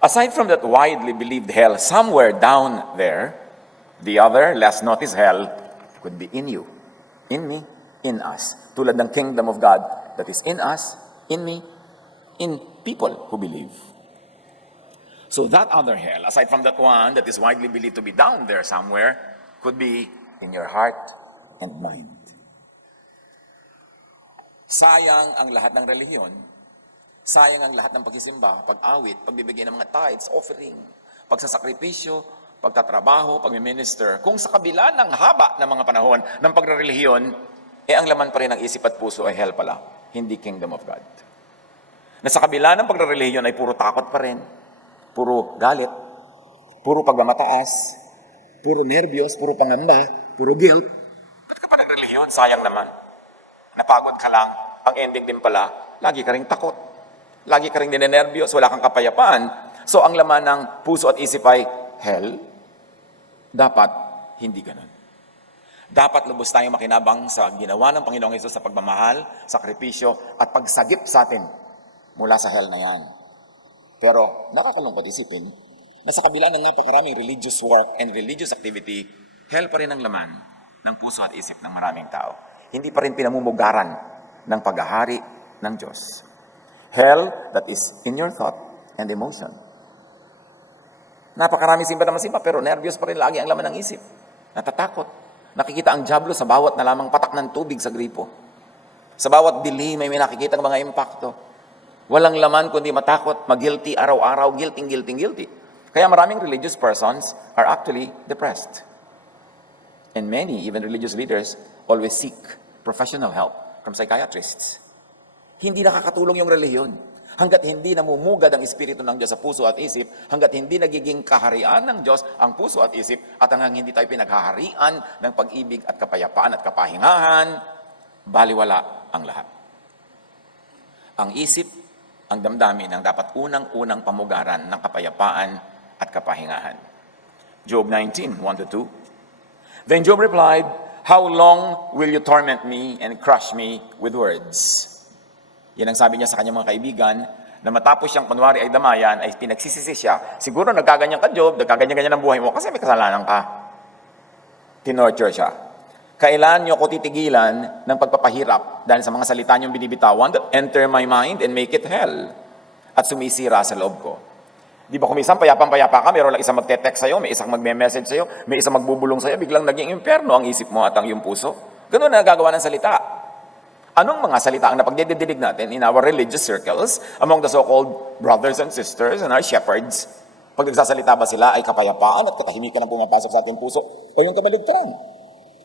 Aside from that widely believed hell somewhere down there, the other, less noticed hell, could be in you, in me, in us. Tulad ng kingdom of God that is in us, in me, in people who believe. So that other hell, aside from that one that is widely believed to be down there somewhere, could be in your heart and mind. Sayang ang lahat ng relihiyon. Sayang ang lahat ng pagsisimba, pag-awit, pagbibigay ng mga tithes, offering, pagsasakripisyo, pagtatrabaho, pagmiminister. Kung sa kabila ng haba ng mga panahon ng pagrelihiyon, ang laman pa rin ng isip at puso ay hell pala, hindi kingdom of God. Na sa kabila ng pagrelihiyon ay puro takot pa rin, puro galit, puro pagmamataas, puro nervyos, puro pangamba, puro guilt. Ba't ka pa nagrelihiyon? Sayang naman. Napagod ka lang, ang ending din pala, lagi ka ring takot. Lagi ka ring ninenervyos, wala kang kapayapaan. So ang laman ng puso at isip ay hell? Dapat hindi ganun. Dapat lubos tayong makinabang sa ginawa ng Panginoong Hesus sa pagmamahal, sakripisyo, at pagsagip sa atin mula sa hell na yan. Pero nakakalungkot isipin na sa kabila ng napakaraming religious work and religious activity, hell pa rin ang laman ng puso at isip ng maraming tao. Hindi pa rin pinamumugaran ng paghahari ng Diyos. Hell that is in your thought and emotion. Napakaraming simba na masimba, pero nervyos pa rin lagi ang laman ng isip. Natatakot. Nakikita ang dyablo sa bawat na lamang patak ng tubig sa gripo. Sa bawat dilim may nakikita ang mga impacto. Walang laman kundi matakot, mag-guilty, araw-araw, guilty. Kaya maraming religious persons are actually depressed. And many, even religious leaders, always seek professional help from psychiatrists. Hindi nakakatulong yung relihiyon. Hanggat hindi namumugad ang Espiritu ng Diyos sa puso at isip, hanggat hindi nagiging kaharian ng Diyos ang puso at isip, at hanggang hindi tayo pinaghaharian ng pag-ibig at kapayapaan at kapahingahan, baliwala ang lahat. Ang isip, ang damdamin ang dapat unang-unang pamugaran ng kapayapaan at kapahingahan. Job 19, 1-2. Then Job replied, "How long will you torment me and crush me with words?" Yan ang sabi niya sa kanyang mga kaibigan, na matapos siyang kunwari ay damayan, ay pinagsisisi siya. Siguro nagkaganyan ka, Job, nagkaganyan-ganyan ang buhay mo kasi may kasalanan ka. Tinorture siya. Kailan niyo ko titigilan ng pagpapahirap dahil sa mga salita niyong binibitawan that enter my mind and make it hell at sumisira sa loob ko? Di ba kung isang payapang-payapa ka, meron lang isang magte-text sa'yo, may isang magme-message sa'yo, may isang magbubulong sa'yo, biglang naging impyerno ang isip mo at ang iyong puso. Ganun na nagagawa ng salita. Anong mga salita ang napagdididig natin in our religious circles, among the so-called brothers and sisters and our shepherds? Pag nagsasalita ba sila ay kapayapaan at katahimikan ang pumapasok sa ating puso o yung kabaligtaran?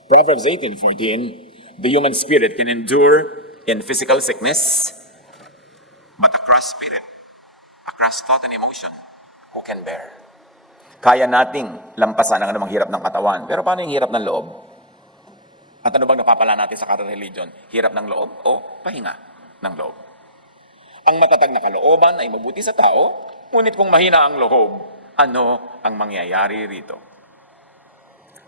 Proverbs 18:14, the human spirit can endure in physical sickness, but a crushed spirit, a crushed thought and emotion, who can bear? Kaya nating lampasan ang anumang hirap ng katawan, pero paano yung hirap ng loob? At ano bang napapala natin sa religion? Hirap ng loob o pahinga ng loob? Ang matatag na kalooban ay mabuti sa tao, ngunit kung mahina ang loob, ano ang mangyayari rito?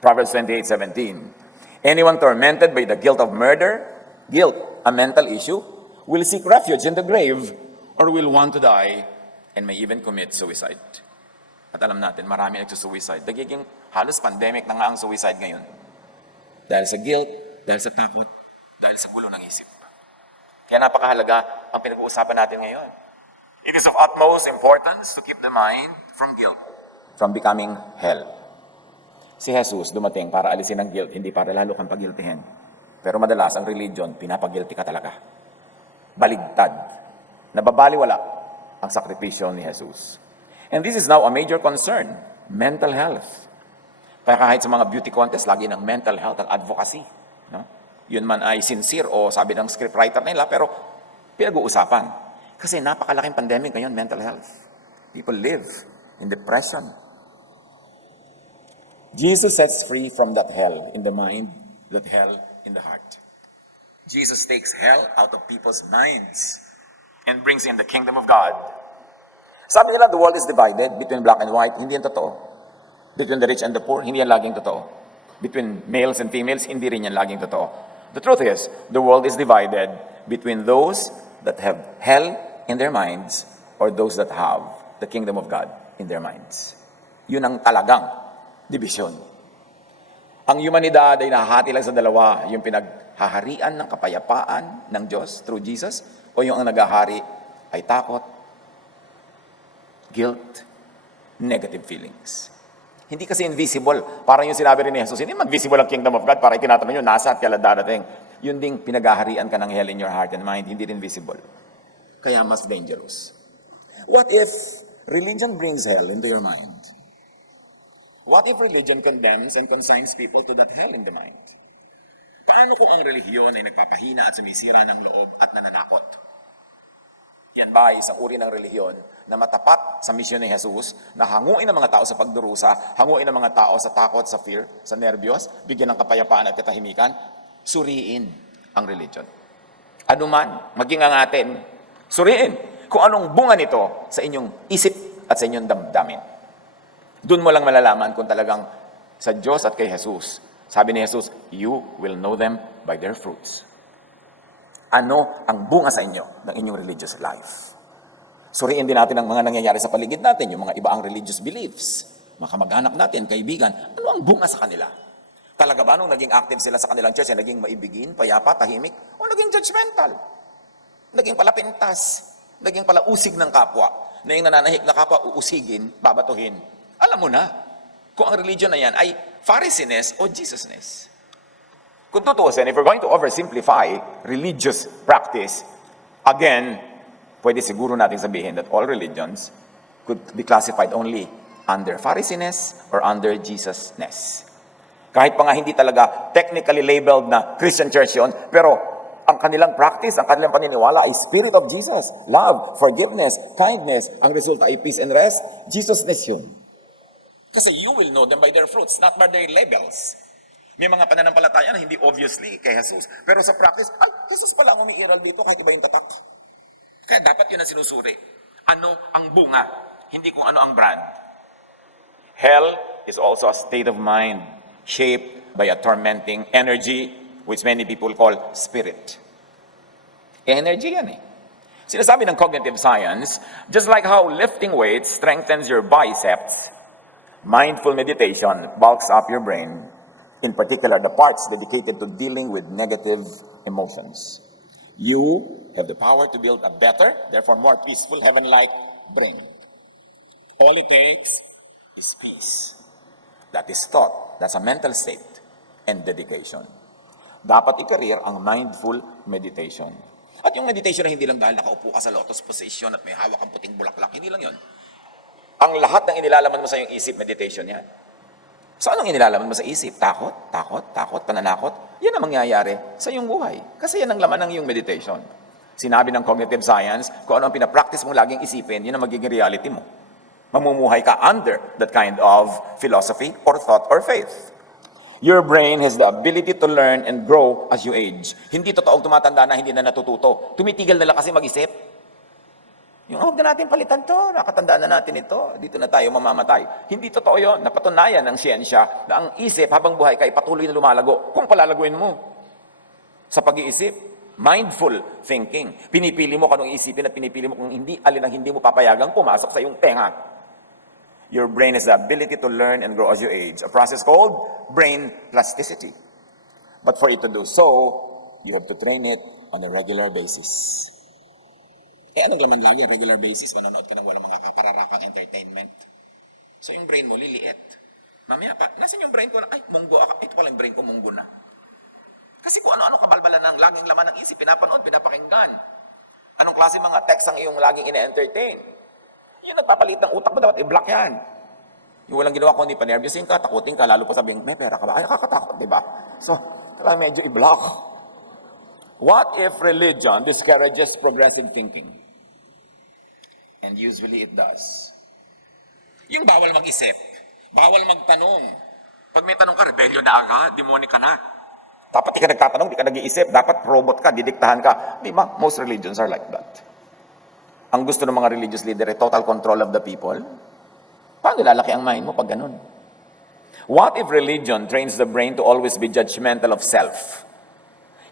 Proverbs 28:17. Anyone tormented by the guilt of murder, guilt, a mental issue, will seek refuge in the grave or will want to die and may even commit suicide. At alam natin, marami nagsusuicide. Nagiging halos pandemic na nga ang suicide ngayon. Dahil sa guilt, dahil sa takot, dahil sa gulo ng isip. Kaya napakahalaga ang pinag-uusapan natin ngayon. It is of utmost importance to keep the mind from guilt, from becoming hell. Si Jesus dumating para alisin ang guilt, hindi para lalo kang pagiltihin. Pero madalas ang religion, pinapagilty ka talaga. Baligtad. Nababaliwala ang sakripisyo ni Jesus. And this is now a major concern, mental health. Kaya kahit sa mga beauty contest, lagi ng mental health at advocacy. No? Yun man ay sincere o sabi ng scriptwriter nila, pero pinag-uusapan. Kasi napakalaking pandemic ngayon, mental health. People live in depression. Jesus sets free from that hell in the mind, that hell in the heart. Jesus takes hell out of people's minds and brings in the kingdom of God. Sabi nila, the world is divided between black and white. Hindi yan totoo. Between the rich and the poor, hindi yan laging totoo. Between males and females, hindi rin yan laging totoo. The truth is, the world is divided between those that have hell in their minds or those that have the kingdom of God in their minds. Yun ang talagang division. Ang humanidad ay nahahati lang sa dalawa, yung pinaghaharian ng kapayapaan ng Diyos through Jesus, o yung ang naghahari ay takot, guilt, negative feelings. Hindi kasi invisible. Parang yung sinabi rin ni Jesus, hindi man visible ang kingdom of God para itinatanong nyo, nasa at kailan darating. Yun ding pinaghaharian ka ng hell in your heart and mind, hindi rin visible. Kaya mas dangerous. What if religion brings hell into your mind? What if religion condemns and consigns people to that hell in the mind? Paano kung ang relihiyon ay nagpapahina at sumisira ng loob at nananakot? Yan ba ay sa uri ng relihiyon na matapat sa misyon ni Jesus, na hanguin ang mga tao sa pagdurusa, hanguin ang mga tao sa takot, sa fear, sa nervyos, bigyan ng kapayapaan at katahimikan? Suriin ang religion. Ano man, maging ang atin, suriin kung anong bunga nito sa inyong isip at sa inyong damdamin. Doon mo lang malalaman kung talagang sa Diyos at kay Jesus. Sabi ni Jesus, you will know them by their fruits. Ano ang bunga sa inyo ng inyong religious life? Suriin din natin ang mga nangyayari sa paligid natin, yung mga ibaang religious beliefs, mga kamag-anak natin, kaibigan. Ano ang bunga sa kanila? Talaga ba nung naging active sila sa kanilang church, ay naging maibigin, payapa, tahimik, o naging judgmental? Naging pala pintas, naging pala usig ng kapwa, na yung nananahik na kapwa, uusigin, babatuhin. Alam mo na, kung ang religion na yan ay Pharisees o Jesusness. Kung tutuusin, if we're going to oversimplify religious practice, again, pwede siguro natin sabihin that all religions could be classified only under Pharisees or under Jesusness. Kahit pa nga hindi talaga technically labeled na Christian church yun, pero ang kanilang practice, ang kanilang paniniwala ay Spirit of Jesus, love, forgiveness, kindness. Ang resulta ay peace and rest. Jesusness yun. Kasi you will know them by their fruits, not by their labels. May mga pananampalataya na hindi obviously kay Jesus. Pero sa practice, ay, Jesus pala ang umiiral dito kahit iba yung tatak. Kaya dapat yun ang sinusuri. Ano ang bunga, hindi kung ano ang brand. Hell is also a state of mind shaped by a tormenting energy which many people call spirit. Energy yan eh. Sinasabi ng cognitive science, just like how lifting weights strengthens your biceps, mindful meditation bulks up your brain, in particular the parts dedicated to dealing with negative emotions. You have the power to build a better, therefore more peaceful, heaven-like brain. All it takes is peace. That is thought. That's a mental state and dedication. Dapat i-career ang mindful meditation. At yung meditation na hindi lang dahil nakaupo ka sa lotus position at may hawak ang puting bulaklak, hindi lang yon. Ang lahat ng inilalaman mo sa iyong isip, meditation yan. So anong inilalaman mo sa isip? Takot, pananakot. Yan ang mangyayari sa iyong buhay. Kasi yan ang laman ng iyong meditation. Sinabi ng cognitive science, kung ano ang pinapractice mong laging isipin, yun ang magiging reality mo. Mamumuhay ka under that kind of philosophy or thought or faith. Your brain has the ability to learn and grow as you age. Hindi totoong tumatanda na hindi na natututo. Tumitigil na lang kasi mag-isip. Yung huwag na natin palitan to, nakatandaan na natin ito, dito na tayo mamamatay. Hindi totoo yun. Napatunayan ng siyensya na ang isip habang buhay ka ay patuloy na lumalago kung palalaguin mo sa pag-iisip. Mindful thinking. Pinipili mo kung anong isipin at pinipili mo kung hindi, alin ang hindi mo papayagang pumasok sa iyong tenga. Your brain has the ability to learn and grow as you age. A process called brain plasticity. But for it to do so, you have to train it on a regular basis. Anong laman lagi? Regular basis, manonood ka ng walang mga kapararakang entertainment. So yung brain mo, liliit. Mamaya pa, nasan yung brain ko na, ay, munggo ako. Ito palang brain ko, munggo na. Kasi kung ano-ano kabalbalan ng laging laman ng isip, pinapanood, pinapakinggan. Anong klase mga text ang iyong laging ina-entertain? Yung nagpapalit ng utak mo, dapat i-block yan. Yung walang ginawa ko, hindi pa nervyusin ka, takutin ka, lalo pa sabihin, may pera ka ba? Ay, nakakatakot, di ba? So, kailangan medyo i-block. What if religion discourages progressive thinking? And usually it does. Yung bawal mag-isip, bawal magtanong. Pag may tanong ka, rebellion na agad, demonic ka na. Dapat di ka nagtatanong, di ka nag-iisip, dapat robot ka, didiktahan ka. Di ba? Most religions are like that. Ang gusto ng mga religious leader ay total control of the people. Paano lalaki ang mind mo pag ganun? What if religion trains the brain to always be judgmental of self?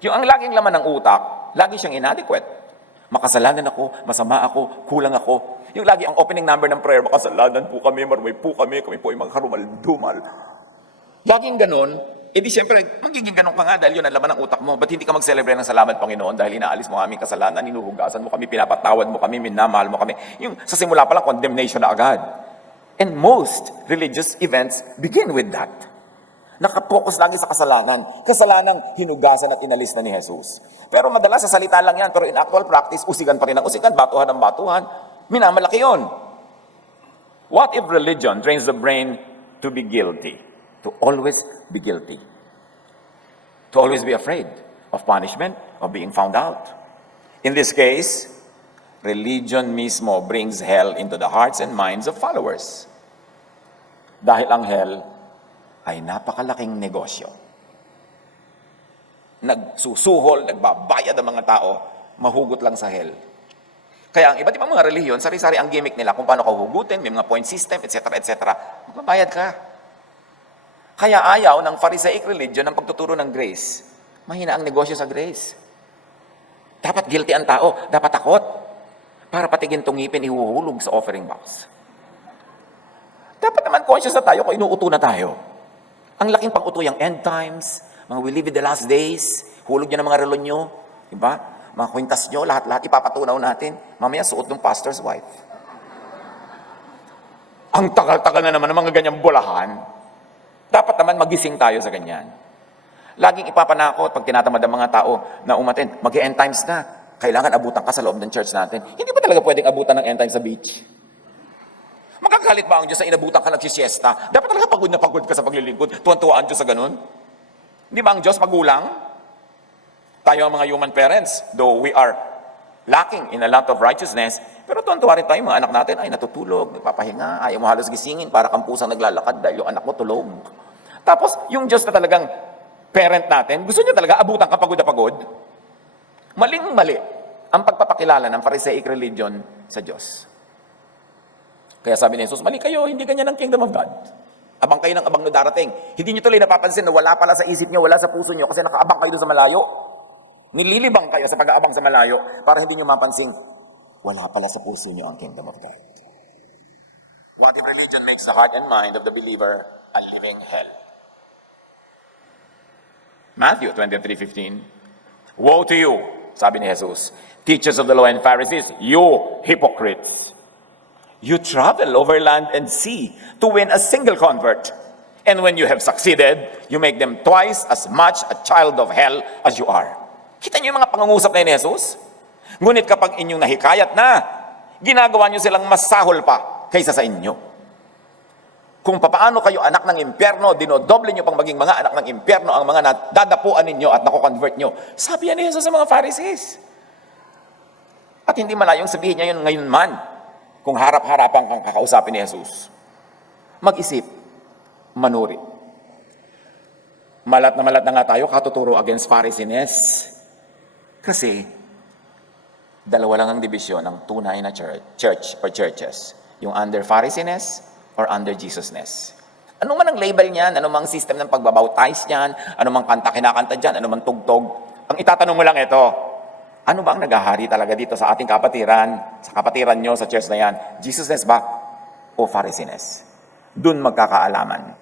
Yung ang laging laman ng utak, lagi siyang inadequate. Makasalanan ako, masama ako, kulang ako. Yung lagi ang opening number ng prayer, makasalanan po kami, marumay po kami po ay mga karumal-dumal. Laging ganun, edi siyempre, magiging ganun ka nga dahil yun ang laman ng utak mo. Ba't hindi ka mag-celebrate ng salamat, Panginoon, dahil inaalis mo aming kasalanan, inuhugasan mo kami, pinapatawad mo kami, minamahal mo kami. Yung sa simula pa lang, condemnation na agad. And most religious events begin with that. Nakapokus lagi sa kasalanan. Kasalanang hinugasan at inalis na ni Jesus. Pero madalas sa salita lang yan, pero in actual practice, usigan pa rin ang usigan, batuhan ang batuhan. Minamalaki yun. What if religion trains the brain to be guilty? To always be guilty. To always be afraid of punishment, of being found out. In this case, religion mismo brings hell into the hearts and minds of followers. Dahil ang hell ay napakalaking negosyo. Nagsusuhol, nagbabayad ang mga tao, mahugot lang sa hell. Kaya ang iba't ibang mga relihiyon, sari-sari ang gimmick nila kung paano ka hugutin, may mga point system, etc., etc. Magbabayad ka. Kaya ayaw ng Pharisaic religion ang pagtuturo ng grace. Mahina ang negosyo sa grace. Dapat guilty ang tao, dapat takot. Para patigin tong ngipin, ihuhulog sa offering box. Dapat naman conscious na tayo kung inuuto na tayo. Ang laking pag-uto yung end times, mga we live in the last days, hulog nyo ng mga relo nyo, diba? Mga kwintas nyo, lahat-lahat ipapatunaw natin. Mamaya suot ng pastor's wife. Ang tagal-tagal na naman ng mga ganyang bulahan. Dapat naman magising tayo sa ganyan. Laging ipapanakot pag tinatamad ang mga tao na umaten, mag-end times na. Kailangan abutan ka sa loob ng church natin. Hindi ba talaga pwedeng abutan ng end times sa beach? Magagalit ba ang Diyos sa inabutan ka nagsisiesta? Dapat talaga pagod na pagod ka sa paglilingkod. Tuwan-tuwaan Diyos sa ganun. Hindi ba ang Diyos magulang? Tayo ang mga human parents, though we are lacking in a lot of righteousness, pero tuwan-tuwa rin tayo, mga anak natin ay natutulog, nagpapahinga, ayaw mo halos gisingin, para kang pusang naglalakad dahil yung anak mo tulog. Tapos, yung Diyos na talagang parent natin, gusto niya talaga abutan ka pagod na pagod? Maling-mali ang pagpapakilala ng Pharisaic religion sa Diyos. Kaya sabi ni Jesus, mali kayo, hindi ganyan ang kingdom of God. Abang kayo ng abang na darating. Hindi nyo tuloy napapansin na wala pala sa isip nyo, wala sa puso nyo, kasi nakaabang kayo doon sa malayo. Nililibang kayo sa pag-aabang sa malayo para hindi nyo mapansing, wala pala sa puso nyo ang kingdom of God. What if religion makes the heart and mind of the believer a living hell? Matthew 23:15. Woe to you, sabi ni Jesus, teachers of the law and Pharisees, you hypocrites. You travel over land and sea to win a single convert. And when you have succeeded, you make them twice as much a child of hell as you are. Kita niyo yung mga pangungusap na ni Jesus? Ngunit kapag inyong nahikayat na, ginagawa niyo silang mas sahol pa kaysa sa inyo. Kung papaano kayo anak ng impyerno, dinodoble niyo pang maging mga anak ng impyerno ang mga nadadapuan ninyo at nakoconvert niyo. Sabi yan ni Jesus sa mga Pharisees. At hindi malayong sabihin niya yun ngayon man, kung harap-harapan kang kakausapin ni Jesus. Mag-isip, manuri. Malat na nga tayo, katuturo against Pharisees. Kasi, dalawa lang ang dibisyon ng tunay na church or churches. Yung under Pharisees or under Jesusness. Ano man ang label niyan, ano mang system ng pagbabautize niyan, ano mang kanta kinakanta dyan, ano mang tugtog. Ang itatanong mo lang ito, ano ba ang naghahari talaga dito sa ating kapatiran, sa kapatiran nyo, sa church na yan? Jesusness ba o Pharisees? Doon magkakaalaman.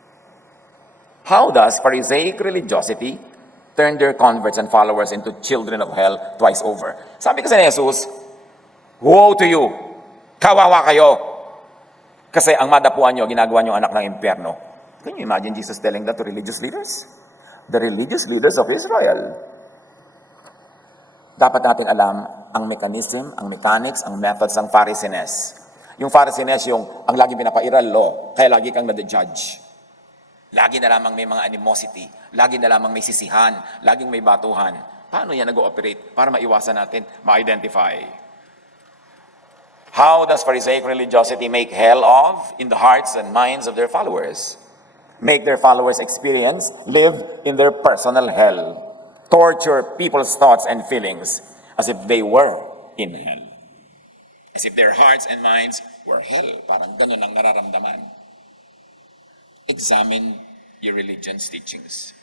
How does Pharisaic religiosity turn their converts and followers into children of hell twice over? Sabi kasi ni Jesus, woe to you! Kawawa kayo! Kasi ang madapuan nyo, ginagawa nyo anak ng impyerno. Can you imagine Jesus telling that to religious leaders? The religious leaders of Israel. Dapat natin alam ang mechanism, ang mechanics, ang methods ng Pharisees. Yung Pharisees, yung ang laging pinapairal law, kaya lagi kang nade-judge. Lagi na lamang may mga animosity, lagi na lamang may sisihan, laging may batuhan. Paano yan nag-ooperate para maiwasan natin, ma-identify? How does Pharisaic religiosity make hell of in the hearts and minds of their followers? Make their followers experience, live in their personal hell. Torture people's thoughts and feelings as if they were in hell. As if their hearts and minds were hell. Parang ganun ang nararamdaman. Examine your religion's teachings.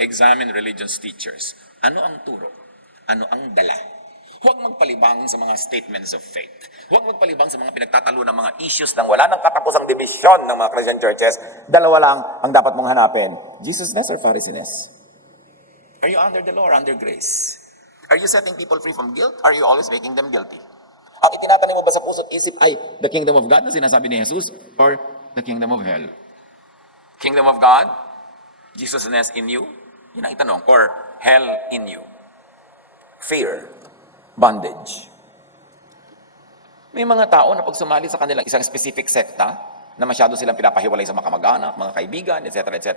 Examine religion's teachers. Ano ang turo? Ano ang dala? Huwag magpalibang sa mga statements of faith. Huwag magpalibang sa mga pinagtatalo ng mga issues nang wala nang katapusang division ng mga Christian churches. Dalawa lang ang dapat mong hanapin. Jesusness or Pharisees? Are you under the law or under grace? Are you setting people free from guilt? Are you always making them guilty? Ang itinatanim mo ba sa puso't isip ay the kingdom of God na sinasabi ni Jesus or the kingdom of hell? Kingdom of God, Jesusness in you, yun ang itanong, or hell in you? Fear, bondage. May mga tao na pag sumali sa kanilang isang specific sekta, na masyado silang pinapahiwalay sa mga kamag-anak, mga kaibigan, etc. etc.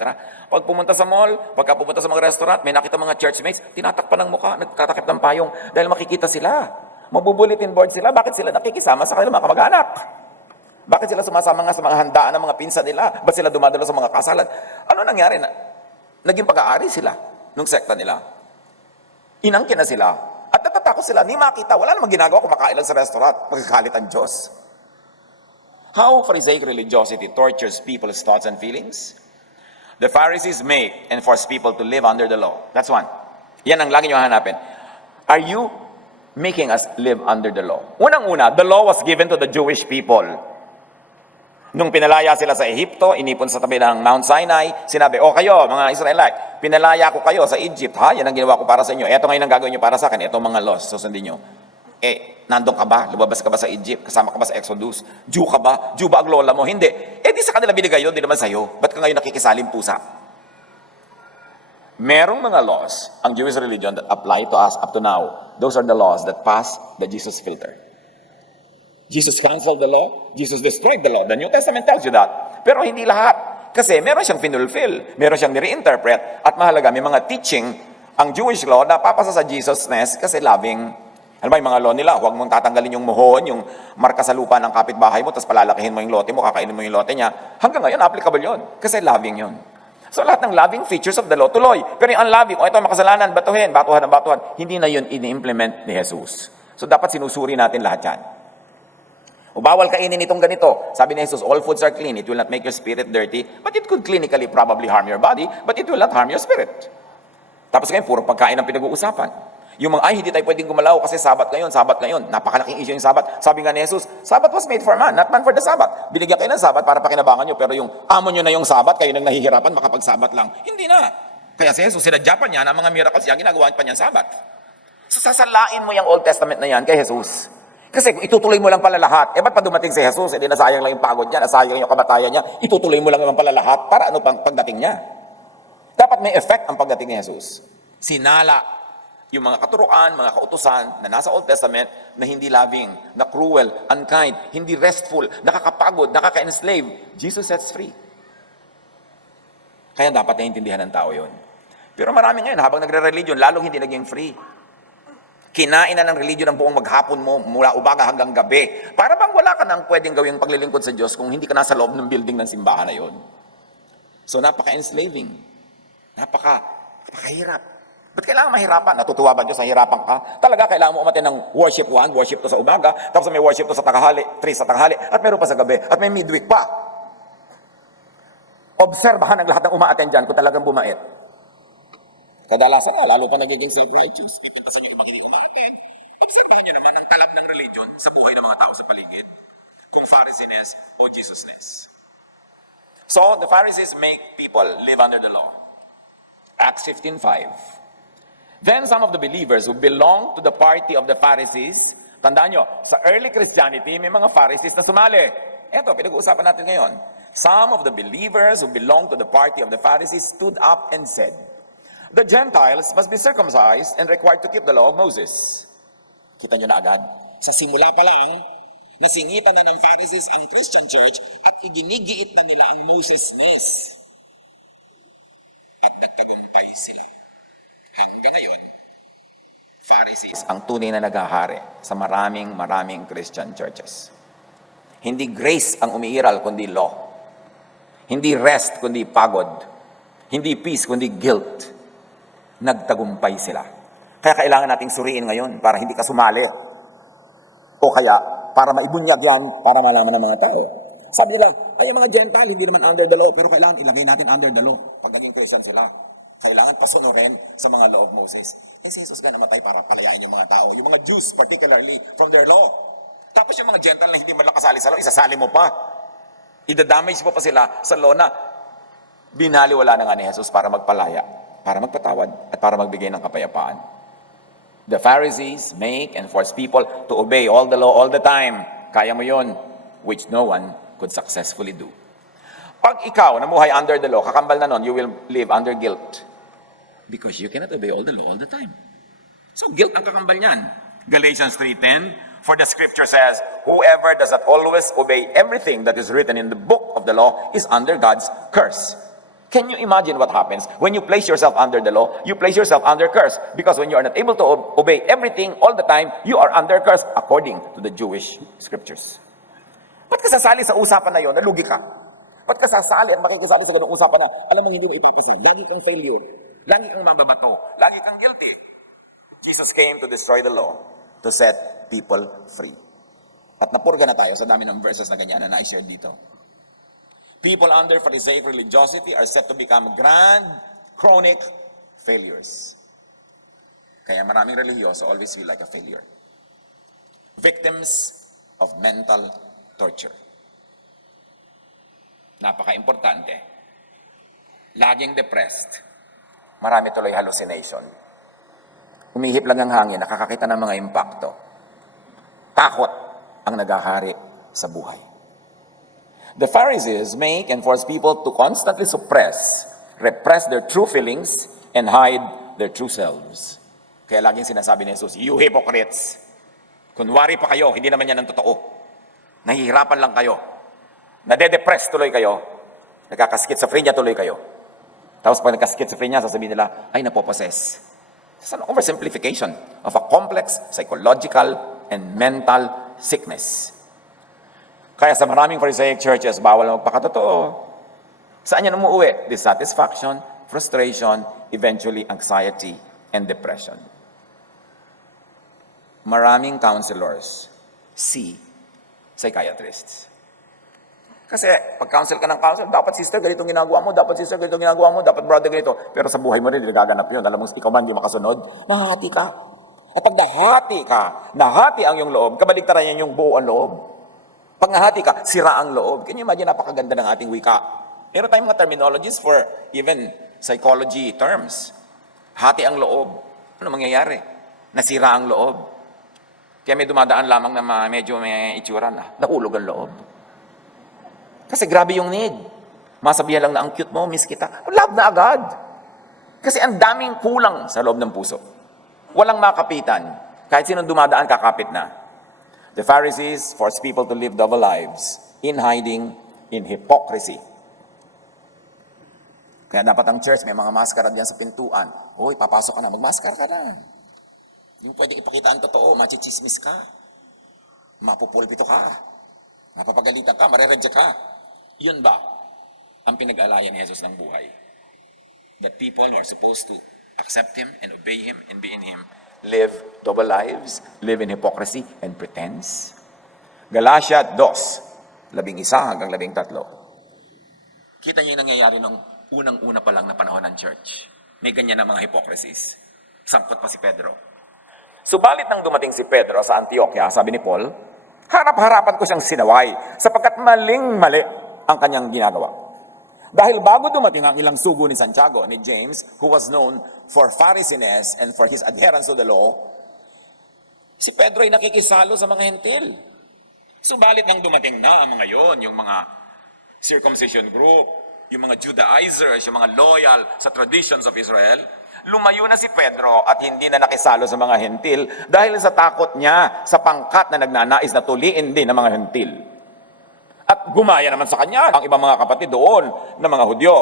Pag pumunta sa mall, pagka pumunta sa mga restaurant, may nakita mga churchmates, tinatakpan ng mukha, nagtatakip ng payong dahil makikita sila. Mabubulitin board sila, bakit sila nakikisama sa kanilang mga kamag-anak? Bakit sila sumasama nga sa mga handaan ng mga pinsa nila? Ba't sila dumadalo sa mga kasalan? Ano nangyari na? Naging pag-aari sila nung sekta nila. Inangkin na sila. At natatakot sila, ni makita, wala namang ginagawa kumakain lang sa restaurant, magkakalit ang Diyos. How Pharisaic religiosity tortures people's thoughts and feelings? The Pharisees make and force people to live under the law. That's one. Yan ang lagi nyo hanapin. Are you making us live under the law? Unang-una, the law was given to the Jewish people. Nung pinalaya sila sa Ehipto, inipon sa tabi ng Mount Sinai, sinabi, kayo, mga Israelite, pinalaya ko kayo sa Egypt, ha? Yan ang ginawa ko para sa inyo. Ito ngayon ang gagawin nyo para sa akin. Ito mga laws, susundin nyo. Nandun ka ba? Lumabas ka ba sa Egypt? Kasama ka ba sa Exodus? Jew ka ba? Jew ba ang lola mo? Hindi. Di sa kanila binigay yun, di naman sa'yo. Ba't ka ngayon nakikisaling pusa? Merong mga laws, ang Jewish religion that apply to us up to now. Those are the laws that pass the Jesus filter. Jesus canceled the law. Jesus destroyed the law. The New Testament tells you that. Pero hindi lahat. Kasi meron siyang finulfill. Meron siyang nire-interpret. At mahalaga, may mga teaching ang Jewish law na papasa sa Jesusness kasi loving. Ano ba yung mga law nila? Huwag mong tatanggalin yung muhon, yung marka sa lupa ng kapitbahay mo, tapos palalakihin mo yung lote mo, kakainin mo yung lote niya. Hanggang ngayon, applicable yon kasi loving yon. So lahat ng loving features of the law, tuloy. Pero yung unloving, ito makasalanan, batuhan ng batuhan, hindi na yun ini-implement ni Jesus. So dapat sinusuri natin lahat yan. O bawal kainin itong ganito. Sabi ni Jesus, all foods are clean. It will not make your spirit dirty, but it could clinically probably harm your body, but it will not harm your spirit. Tapos ngayon, puro pagkain ang pinag-uusapan. Yung mga, hindi tayo pwedeng gumalaw kasi sabat ngayon. Napakalaking issue yung sabat. Sabi nga ni Jesus, sabat was made for man, not man for the sabat. Binigyan kayo ng sabat para pakinabangan nyo, pero yung amo nyo na yung sabat, kayo nang nahihirapan, makapag-sabat lang. Hindi na. Kaya si Jesus, sinadya pa niya na mga miracles niya, ginagawa pa niya sabat. So sasalain mo yung Old Testament na yan kay Jesus. Kasi kung itutuloy mo lang pala lahat, ba't pa dumating si Jesus? Di nasayang lang yung pagod niya, nasayang yung kamatayan niya, itutuloy mo lang naman pala lahat, para ano pang pagdating niya? Dapat may effect ang pagdating ni Jesus. Sinala yung mga katuruan, mga kautusan na nasa Old Testament na hindi loving, na cruel, unkind, hindi restful, nakakapagod, nakaka-enslave. Jesus sets free. Kaya dapat naiintindihan ng tao yun. Pero marami ngayon, habang nagre-religion, lalong hindi naging free. Kinain na ng religion ang buong maghapon mo, mula umaga hanggang gabi. Para bang wala ka nang pwedeng gawing paglilingkod sa Diyos kung hindi ka nasa loob ng building ng simbahan na yun. So napaka-enslaving. Napakahirap. Ba't kailangan mahirapan? Natutuwa ba Diyos na hirapan ka? Talaga kailangan mo umatin ng worship 1, worship 2 sa umaga, tapos may worship 2 sa tanghali, 3 sa tanghali, at meron pa sa gabi, at may midweek pa. Obserbahan ang lahat ng umaattend dyan kung talagang bumait. Kadalasan lalo pa nagiging self-righteous. Ipita sa nyo makinig umaattend. Obserbahan nyo naman ang talab ng religion sa buhay ng mga tao sa paligid. Kung Pharisees o Jesusness. So, the Pharisees make people live under the law. Acts 15:5. Then some of the believers who belong to the party of the Pharisees, tandaan nyo, sa early Christianity, may mga Pharisees na sumali. Eto, pinag-uusapan natin ngayon. Some of the believers who belong to the party of the Pharisees stood up and said, the Gentiles must be circumcised and required to keep the law of Moses. Kita nyo na agad. Sa simula pa lang, nasingitan na ng Pharisees ang Christian church at iginigiit na nila ang Moses-ness. At nagtagumpay sila. Hanggang ngayon, Pharisees ang tunay na naghahari sa maraming Christian churches. Hindi grace ang umiiral, kundi law. Hindi rest, kundi pagod. Hindi peace, kundi guilt. Nagtagumpay sila. Kaya kailangan nating suriin ngayon para hindi ka sumali. O kaya, para maibunyag yan, para malaman ng mga tao. Sabi nila, ay mga Gentile, hindi naman under the law, pero kailangan ilagay natin under the law pag naging Christian sila. Kailangan pasunurin sa mga law of Moses. Eh si Jesus nga namatay para palayain yung mga tao, yung mga Jews particularly, from their law. Tapos yung mga Gentile na hindi man lang kasali sa law, isasali mo pa. Ida-damage mo pa sila sa law na binaliwala na nga ni Jesus para magpalaya, para magpatawad, at para magbigay ng kapayapaan. The Pharisees make and force people to obey all the law all the time. Kaya mo yun, which no one could successfully do. Pag ikaw namuhay under the law, kakambal na nun, you will live under guilt. Because you cannot obey all the law all the time. So guilt ang kakambal niyan. Galatians 3:10, for the scripture says, whoever does not always obey everything that is written in the book of the law is under God's curse. Can you imagine what happens when you place yourself under the law? You place yourself under curse. Because when you are not able to obey everything all the time, you are under curse according to the Jewish scriptures. Ba't ka sasali sa usapan na yun? Nalugi ka. Ba't ka sasali at makikisali sa ganung usapan na alam mo hindi mo ipapasa? Lagi kang failure. Lagi kang mababato. Lagi kang guilty. Jesus came to destroy the law, to set people free. At napurga na tayo sa dami ng verses na ganyan na na-share dito. People under Pharisaic religiosity are set to become grand, chronic failures. Kaya maraming religyoso always feel like a failure. Victims of mental torture. Napaka-importante. Laging depressed. Marami tuloy hallucination. Umihip lang ang hangin, nakakakita ng mga impacto. Takot ang nagahari sa buhay. The Pharisees make and force people to constantly repress their true feelings, and hide their true selves. Kaya laging sinasabi ni Jesus, you hypocrites. Kunwari pa kayo, hindi naman yan ang totoo. Nahihirapan lang kayo. Nade-depress tuloy kayo. Nagkakaskitsophrenia tuloy kayo. Tapos pag nagka-schizophrenia, sasabihin nila, ay napoposes. It's an oversimplification of a complex psychological and mental sickness. Kaya sa maraming Pharisaic churches, bawal na magpakatotoo. Saan yan umuwi? Dissatisfaction, frustration, eventually anxiety, and depression. Maraming counselors, psychiatrists. Kasi pag counsel ka ng counsel, dapat sister, ganitong ginagawa mo, dapat sister, ganitong ginagawa mo, dapat brother, ganito. Pero sa buhay mo rin, nagaganap yun. Alam mo, ikaw man hindi makasunod, mahati ka. At pag nahati ang iyong loob, kabaligtaran yan yung buo ang loob. Pag nahati ka, sira ang loob. Can you imagine, napakaganda ng ating wika? Meron tayong mga terminologies for even psychology terms. Hati ang loob. Ano mangyayari? Nasira ang loob. Kaya may dumadaan lamang na medyo may itsura na. Nahulog ang loob. Kasi grabe yung need. Masabihan lang na ang cute mo, miss kita. Love na agad. Kasi ang daming kulang sa loob ng puso. Walang makapitan. Kahit sinong dumadaan, kakapit na. The Pharisees forced people to live double lives, in hiding, in hypocrisy. Kaya dapat ang church, may mga maskara diyan sa pintuan. Hoy, papasok ka na, magmaskara ka na. Yung pwedeng ipakita ang totoo, machichismis ka. Mapupulpito ka. Mapapagalitan ka, mareredya ka. Yun ba ang pinag-alayan ni Jesus ng buhay? That people who are supposed to accept Him and obey Him and be in Him live double lives, live in hypocrisy and pretense? Galatia 2:11 hanggang 13. Kita niyo yung nangyayari nung unang-una pa lang na panahon ng church. May ganyan na mga hypocrisies. Sangkot pa si Pedro. Subalit nang dumating si Pedro sa Antioquia, sabi ni Paul, harap-harapan ko siyang sinaway sapagkat maling-mali ang kanyang ginagawa. Dahil bago dumating ang ilang sugo ni Santiago, ni James, who was known for Pharisees and for his adherence to the law, si Pedro ay nakikisalo sa mga hentil. Subalit nang dumating na ang mga yon, yung mga circumcision group, yung mga Judaizers, yung mga loyal sa traditions of Israel, lumayo na si Pedro at hindi na nakisalo sa mga hentil dahil sa takot niya sa pangkat na nagnanais na tuliin din ng mga hentil. At gumaya naman sa kanya ang ibang mga kapatid doon ng mga Hudyo.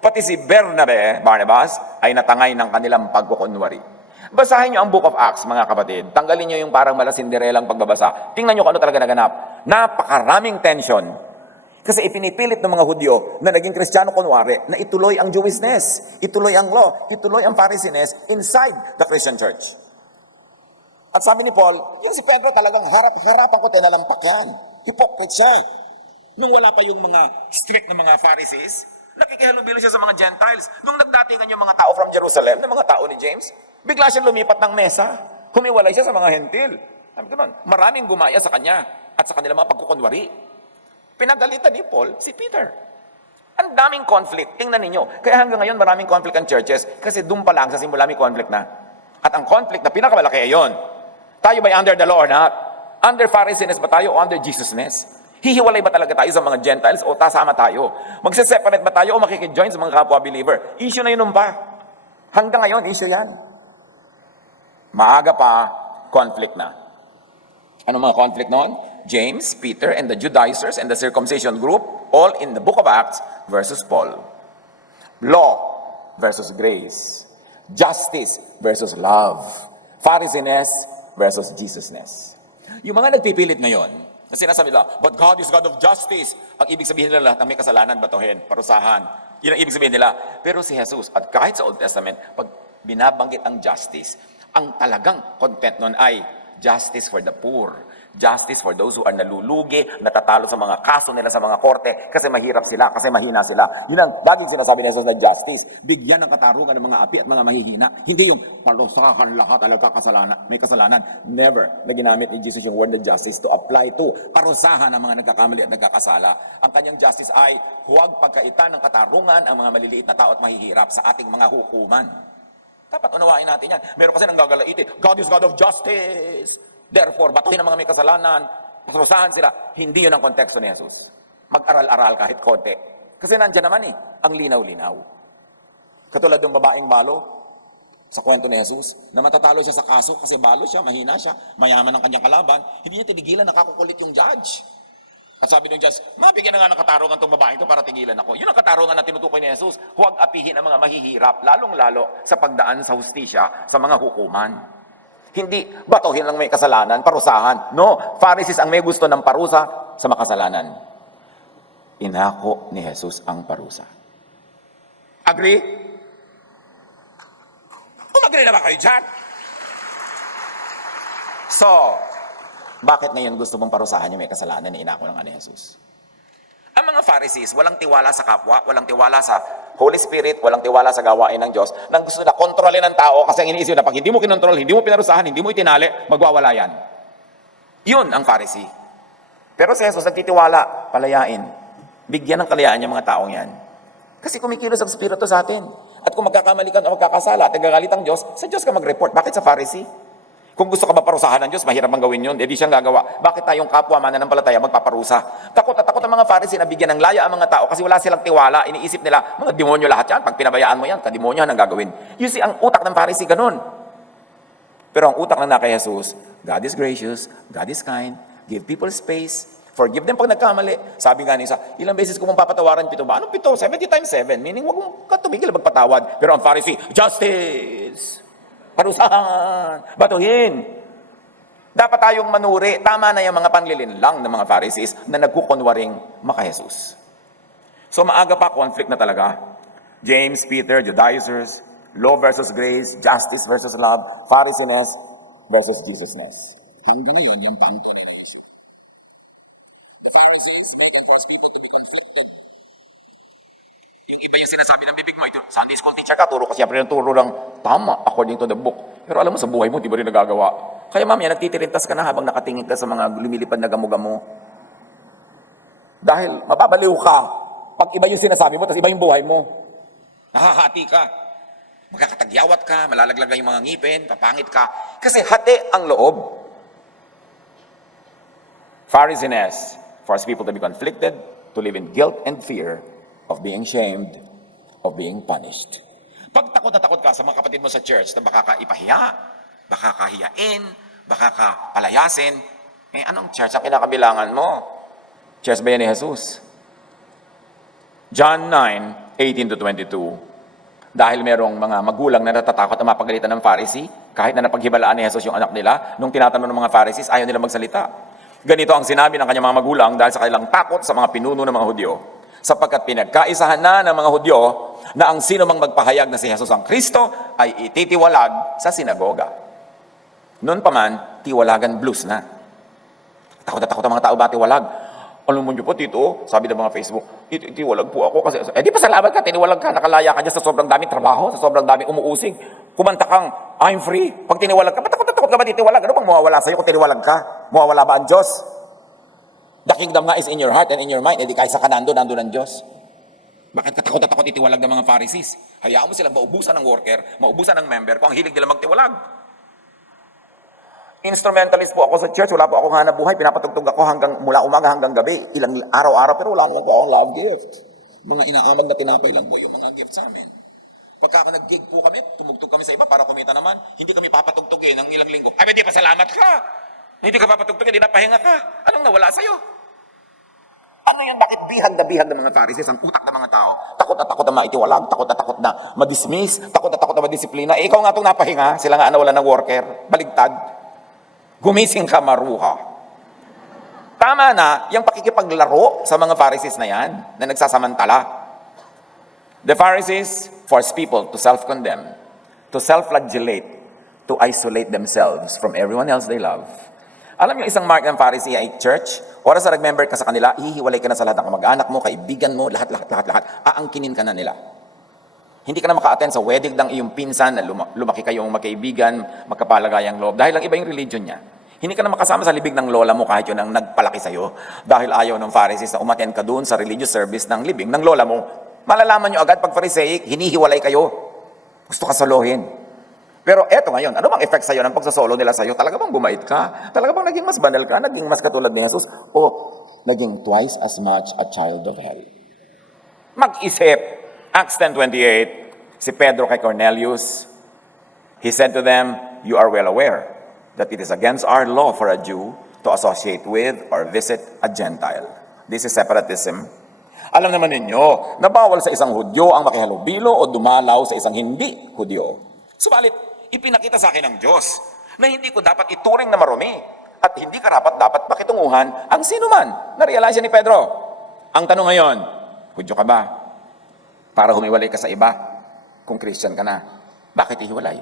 Pati si Barnabas, ay natangay ng kanilang pagkukunwari. Basahin niyo ang Book of Acts, mga kapatid. Tanggalin niyo yung parang malasinderelang pagbabasa. Tingnan niyo kung ano talaga naganap. Napakaraming tension. Kasi ipinipilit ng mga Hudyo na naging Kristiyano kunwari na ituloy ang Jewishness, ituloy ang law, ituloy ang Pharisees inside the Christian church. At sabi ni Paul, yung si Pedro talagang harap-harapan ko tinalampak yan. Hypocrite siya. Nung wala pa yung mga strict na mga Pharisees, Nakikihalubilo siya sa mga Gentiles. Nung nagdatingan yung mga tao from Jerusalem, ng mga tao ni James, bigla siya lumipat ng mesa. Humiwalay siya sa mga hentil. Sabi ko nun, maraming gumaya sa kanya at sa kanilang mga pagkukunwari. Pinagalitan ni Paul si Peter. Ang daming conflict. Tingnan ninyo. Kaya hanggang ngayon maraming conflict ang churches kasi doon pa lang sa simula may conflict na. At ang conflict na pinakamalaki ay yun. Tayo ba'y under the law or not? Under Pharisees ba tayo o under Jesusness? Hihiwalay ba talaga tayo sa mga Gentiles o tasama tayo? Magse-separate ba tayo o makikijoin sa mga kapwa-believer? Issue na yun pa. Hanggang ngayon, issue yan. Maaga pa, conflict na. Ano mga conflict noon? James, Peter, and the Judaizers and the circumcision group, all in the book of Acts versus Paul. Law versus grace. Justice versus love. Pharisees versus Jesusness. Yung mga nagpipilit ngayon, na sinasabi nila, but God is God of justice. Ang ibig sabihin nila, lahat ng may kasalanan, batuhin, parusahan. Yun ang ibig sabihin nila. Pero si Jesus, at kahit sa Old Testament, pag binabanggit ang justice, ang talagang content nun ay justice for the poor. Justice for those who are nalulugi, natatalo sa mga kaso nila sa mga korte kasi mahirap sila, kasi mahina sila. Yun ang laging sinasabi ni Jesus na justice. Bigyan ng katarungan ng mga api at mga mahihina. Hindi yung palusahan lahat talaga kasalanan. May kasalanan. Never na ginamit ni Jesus yung word na justice to apply to parusahan ang mga nagkakamali at nagkakasala. Ang kanyang justice ay huwag pagkaitan ng katarungan ang mga maliliit na tao at mahihirap sa ating mga hukuman. Dapat unawain natin yan. Meron kasi nang gagalaiti. God is God of justice. Therefore, batuhin ang mga may kasalanan, parusahan sila. Hindi yun ang konteksto ni Jesus. Mag-aral-aral kahit konti. Kasi nandiyan naman ang linaw-linaw. Katulad ng babaeng balo, sa kwento ni Jesus, na matatalo siya sa kaso kasi balo siya, mahina siya, mayaman ang kanyang kalaban, hindi niya tinigilan, nakakukulit yung judge. At sabi ng judge, mabigyan na nga ng katarungan itong babae ito para tingilan ako. Yun ang katarungan na tinutukoy ni Jesus. Huwag apihin ang mga mahihirap, lalong-lalo sa pagdaan sa hustisya sa mga hukuman. Hindi batuhin lang may kasalanan, parusahan. No, Pharisees ang may gusto ng parusa sa makasalanan. Inako ni Jesus ang parusa. Agree? Agree na ba kayo dyan? So, bakit ngayon gusto mong parusahan yung may kasalanan na inako ng ni Jesus? Ang mga Pharisees, walang tiwala sa kapwa, walang tiwala sa Holy Spirit, walang tiwala sa gawain ng Diyos, nang gusto na kontrolin ng tao kasi ang iniisip na pag hindi mo kinontrol, hindi mo pinarusahan, hindi mo itinali, magwawala yan. Yun ang Pharisee. Pero si Jesus nagtitiwala, palayain. Bigyan ng kalayaan yung mga taong yan. Kasi kumikilos ang Espiritu sa atin. At kung magkakamali ka o magkakasala at nagagalit ang Diyos, sa Diyos ka mag-report. Bakit sa Pharisee? Kung gusto ka ba parusahan ng Diyos, mahirap ang gawin yun. Hindi siyang gagawa. Bakit tayong kapwa mananampalataya magpaparusa? Takot at takot ang mga Pharisee na bigyan ng laya ang mga tao kasi wala silang tiwala. Iniisip nila, mga demonyo lahat yan. Pag pinabayaan mo yan, kademonyo ang gagawin. You see, ang utak ng Pharisee ganun. Pero ang utak ng kay Jesus, God is gracious, God is kind, give people space, forgive them pag nagkamali. Sabi nga niya, ilang beses ko mong papatawaran 7 ba? Anong 7? 70 times 7. Meaning, wag mong katumigil magpatawad. Pero ang Pharisee, justice! Parusahan, batuhin. Dapat tayong manuri. Tama na yung mga panlilinlang ng mga Pharisees na nagkukunwaring maka-Jesus. So maaga pa, conflict na talaga. James, Peter, Judaizers, law versus grace, justice versus love, Pharisees versus Jesusness. Hanggang ngayon, yung panto ni Jesus. The Pharisees make it for people to be conflicted. Yung iba yung sinasabi ng bibig mo, ito, Sunday school teacher ka, turo ko siyempre ng turo lang, tama, according to the book. Pero alam mo, sa buhay mo, di ba rin nagagawa? Kaya mamaya, nagtitirintas ka na habang nakatingin ka sa mga lumilipad na gamo-gamo. Dahil mababaliw ka pag iba yung sinasabi mo, tapos iba yung buhay mo. Nahahati ka. Magkakatagyawat ka, malalaglag yung mga ngipin, papangit ka. Kasi hati ang loob. Pharisees force people to be conflicted, to live in guilt and fear, of being shamed, of being punished. Pag takot na takot ka sa mga kapatid mo sa church na baka ka ipahiya, baka kahiyain, baka ka palayasin, anong church ang kinakabilangan mo? Church ba yan ni Jesus? John 9:18-22. Dahil merong mga magulang na natatakot na mapagalitan ng Pharisee, kahit na napaghibalaan ni Jesus yung anak nila, nung tinatanong ng mga Pharisees, ayaw nila magsalita. Ganito ang sinabi ng kanyang mga magulang dahil sa kanilang takot sa mga pinuno ng mga Hudyo. Sapagkat pinagkaisahan na ng mga Hudyo na ang sino mang magpahayag na si Jesus ang Kristo ay ititiwalag sa sinagoga. Noon pa man, tiwalagan blues na. Takot na takot ang mga tao ba tiwalag? Alam mo niyo po, tito, sabi ng mga Facebook, itiwalag po ako kasi, di pa salamat ka, tiniwalag ka, nakalaya ka dyan sa sobrang daming trabaho, sa sobrang daming umuusig. Kumanta kang, I'm free. Pag tiniwalag ka, ba't takot ka ba titiwalag? Ano bang mawawala sa'yo kung tiniwalag ka? Mawawala ba ang Diyos? The kingdom nga is in your heart and in your mind. Di kahit sa kanando, nando ng Diyos. Bakit ka takot na takot itiwalag ng mga Pharisees? Hayaan mo silang maubusan ng worker, maubusan ng member, kung ang hilig nila magtiwalag. Instrumentalist po ako sa church, wala po akong hanap buhay, pinapatugtog ako mula umaga hanggang gabi, ilang araw-araw, pero wala naman po akong love gift. Mga inaamag na tinapay lang po yung mga gift sa amin. Pagka nag-gig po kami, tumugtog kami sa iba para kumita naman, hindi kami papatugtogin ng ilang linggo. Ay, hindi pa salamat ka! Hindi ka papatugtogin, hindi na pahinga ka. Anong nawala sa'yo? Ano yun? Bakit bihag na bihag ng mga Pharisees ang utak ng mga tao? Takot na maitiwalag, takot na ma-dismiss, takot na madisiplina. Eh, ikaw nga itong napahinga, sila nga nawala ng worker, baligtad. Gumising ka, maruha. Tama na, yung pakikipaglaro sa mga Pharisees na yan, na nagsasamantala. The Pharisees force people to self-condemn, to self-flagellate, to isolate themselves from everyone else they love. Alam niyo, isang mark ng Pharisee ay church, oras na nag-member ka sa kanila, hihiwalay ka na sa lahat ng kamag-anak mo, kaibigan mo, lahat. Aangkinin ka na nila. Hindi ka na maka-attend sa wedding ng iyong pinsan na lumaki kayong magkaibigan, magkapalagayang loob. Dahil lang iba yung religion niya. Hindi ka na makasama sa libig ng lola mo kahit yun ang nagpalaki sa'yo. Dahil ayaw ng Pharisees na umattend ka doon sa religious service ng libing ng lola mo. Malalaman nyo agad pag Pharisaic, hinihiwalay kayo. Gusto ka solohin. Pero eto ngayon, ano bang effect sa'yo ng pagsasolo nila sa'yo? Talaga bang bumait ka? Talaga bang naging mas banal ka? Naging mas katulad ni Jesus? O naging twice as much a child of hell? Mag-isip. Acts 10:28, si Pedro kay Cornelius, he said to them, you are well aware that it is against our law for a Jew to associate with or visit a Gentile. This is separatism. Alam naman ninyo na bawal sa isang Hudyo ang makihalubilo o dumalaw sa isang hindi Hudyo. Subalit, ipinakita sa akin ng Diyos na hindi ko dapat ituring na marumi at hindi karapat dapat pakitunguhan ang sino man. Na-realize ni Pedro. Ang tanong ngayon, Hudyo ka ba? Para humiwalay ka sa iba, kung Christian ka na. Bakit ihiwalay?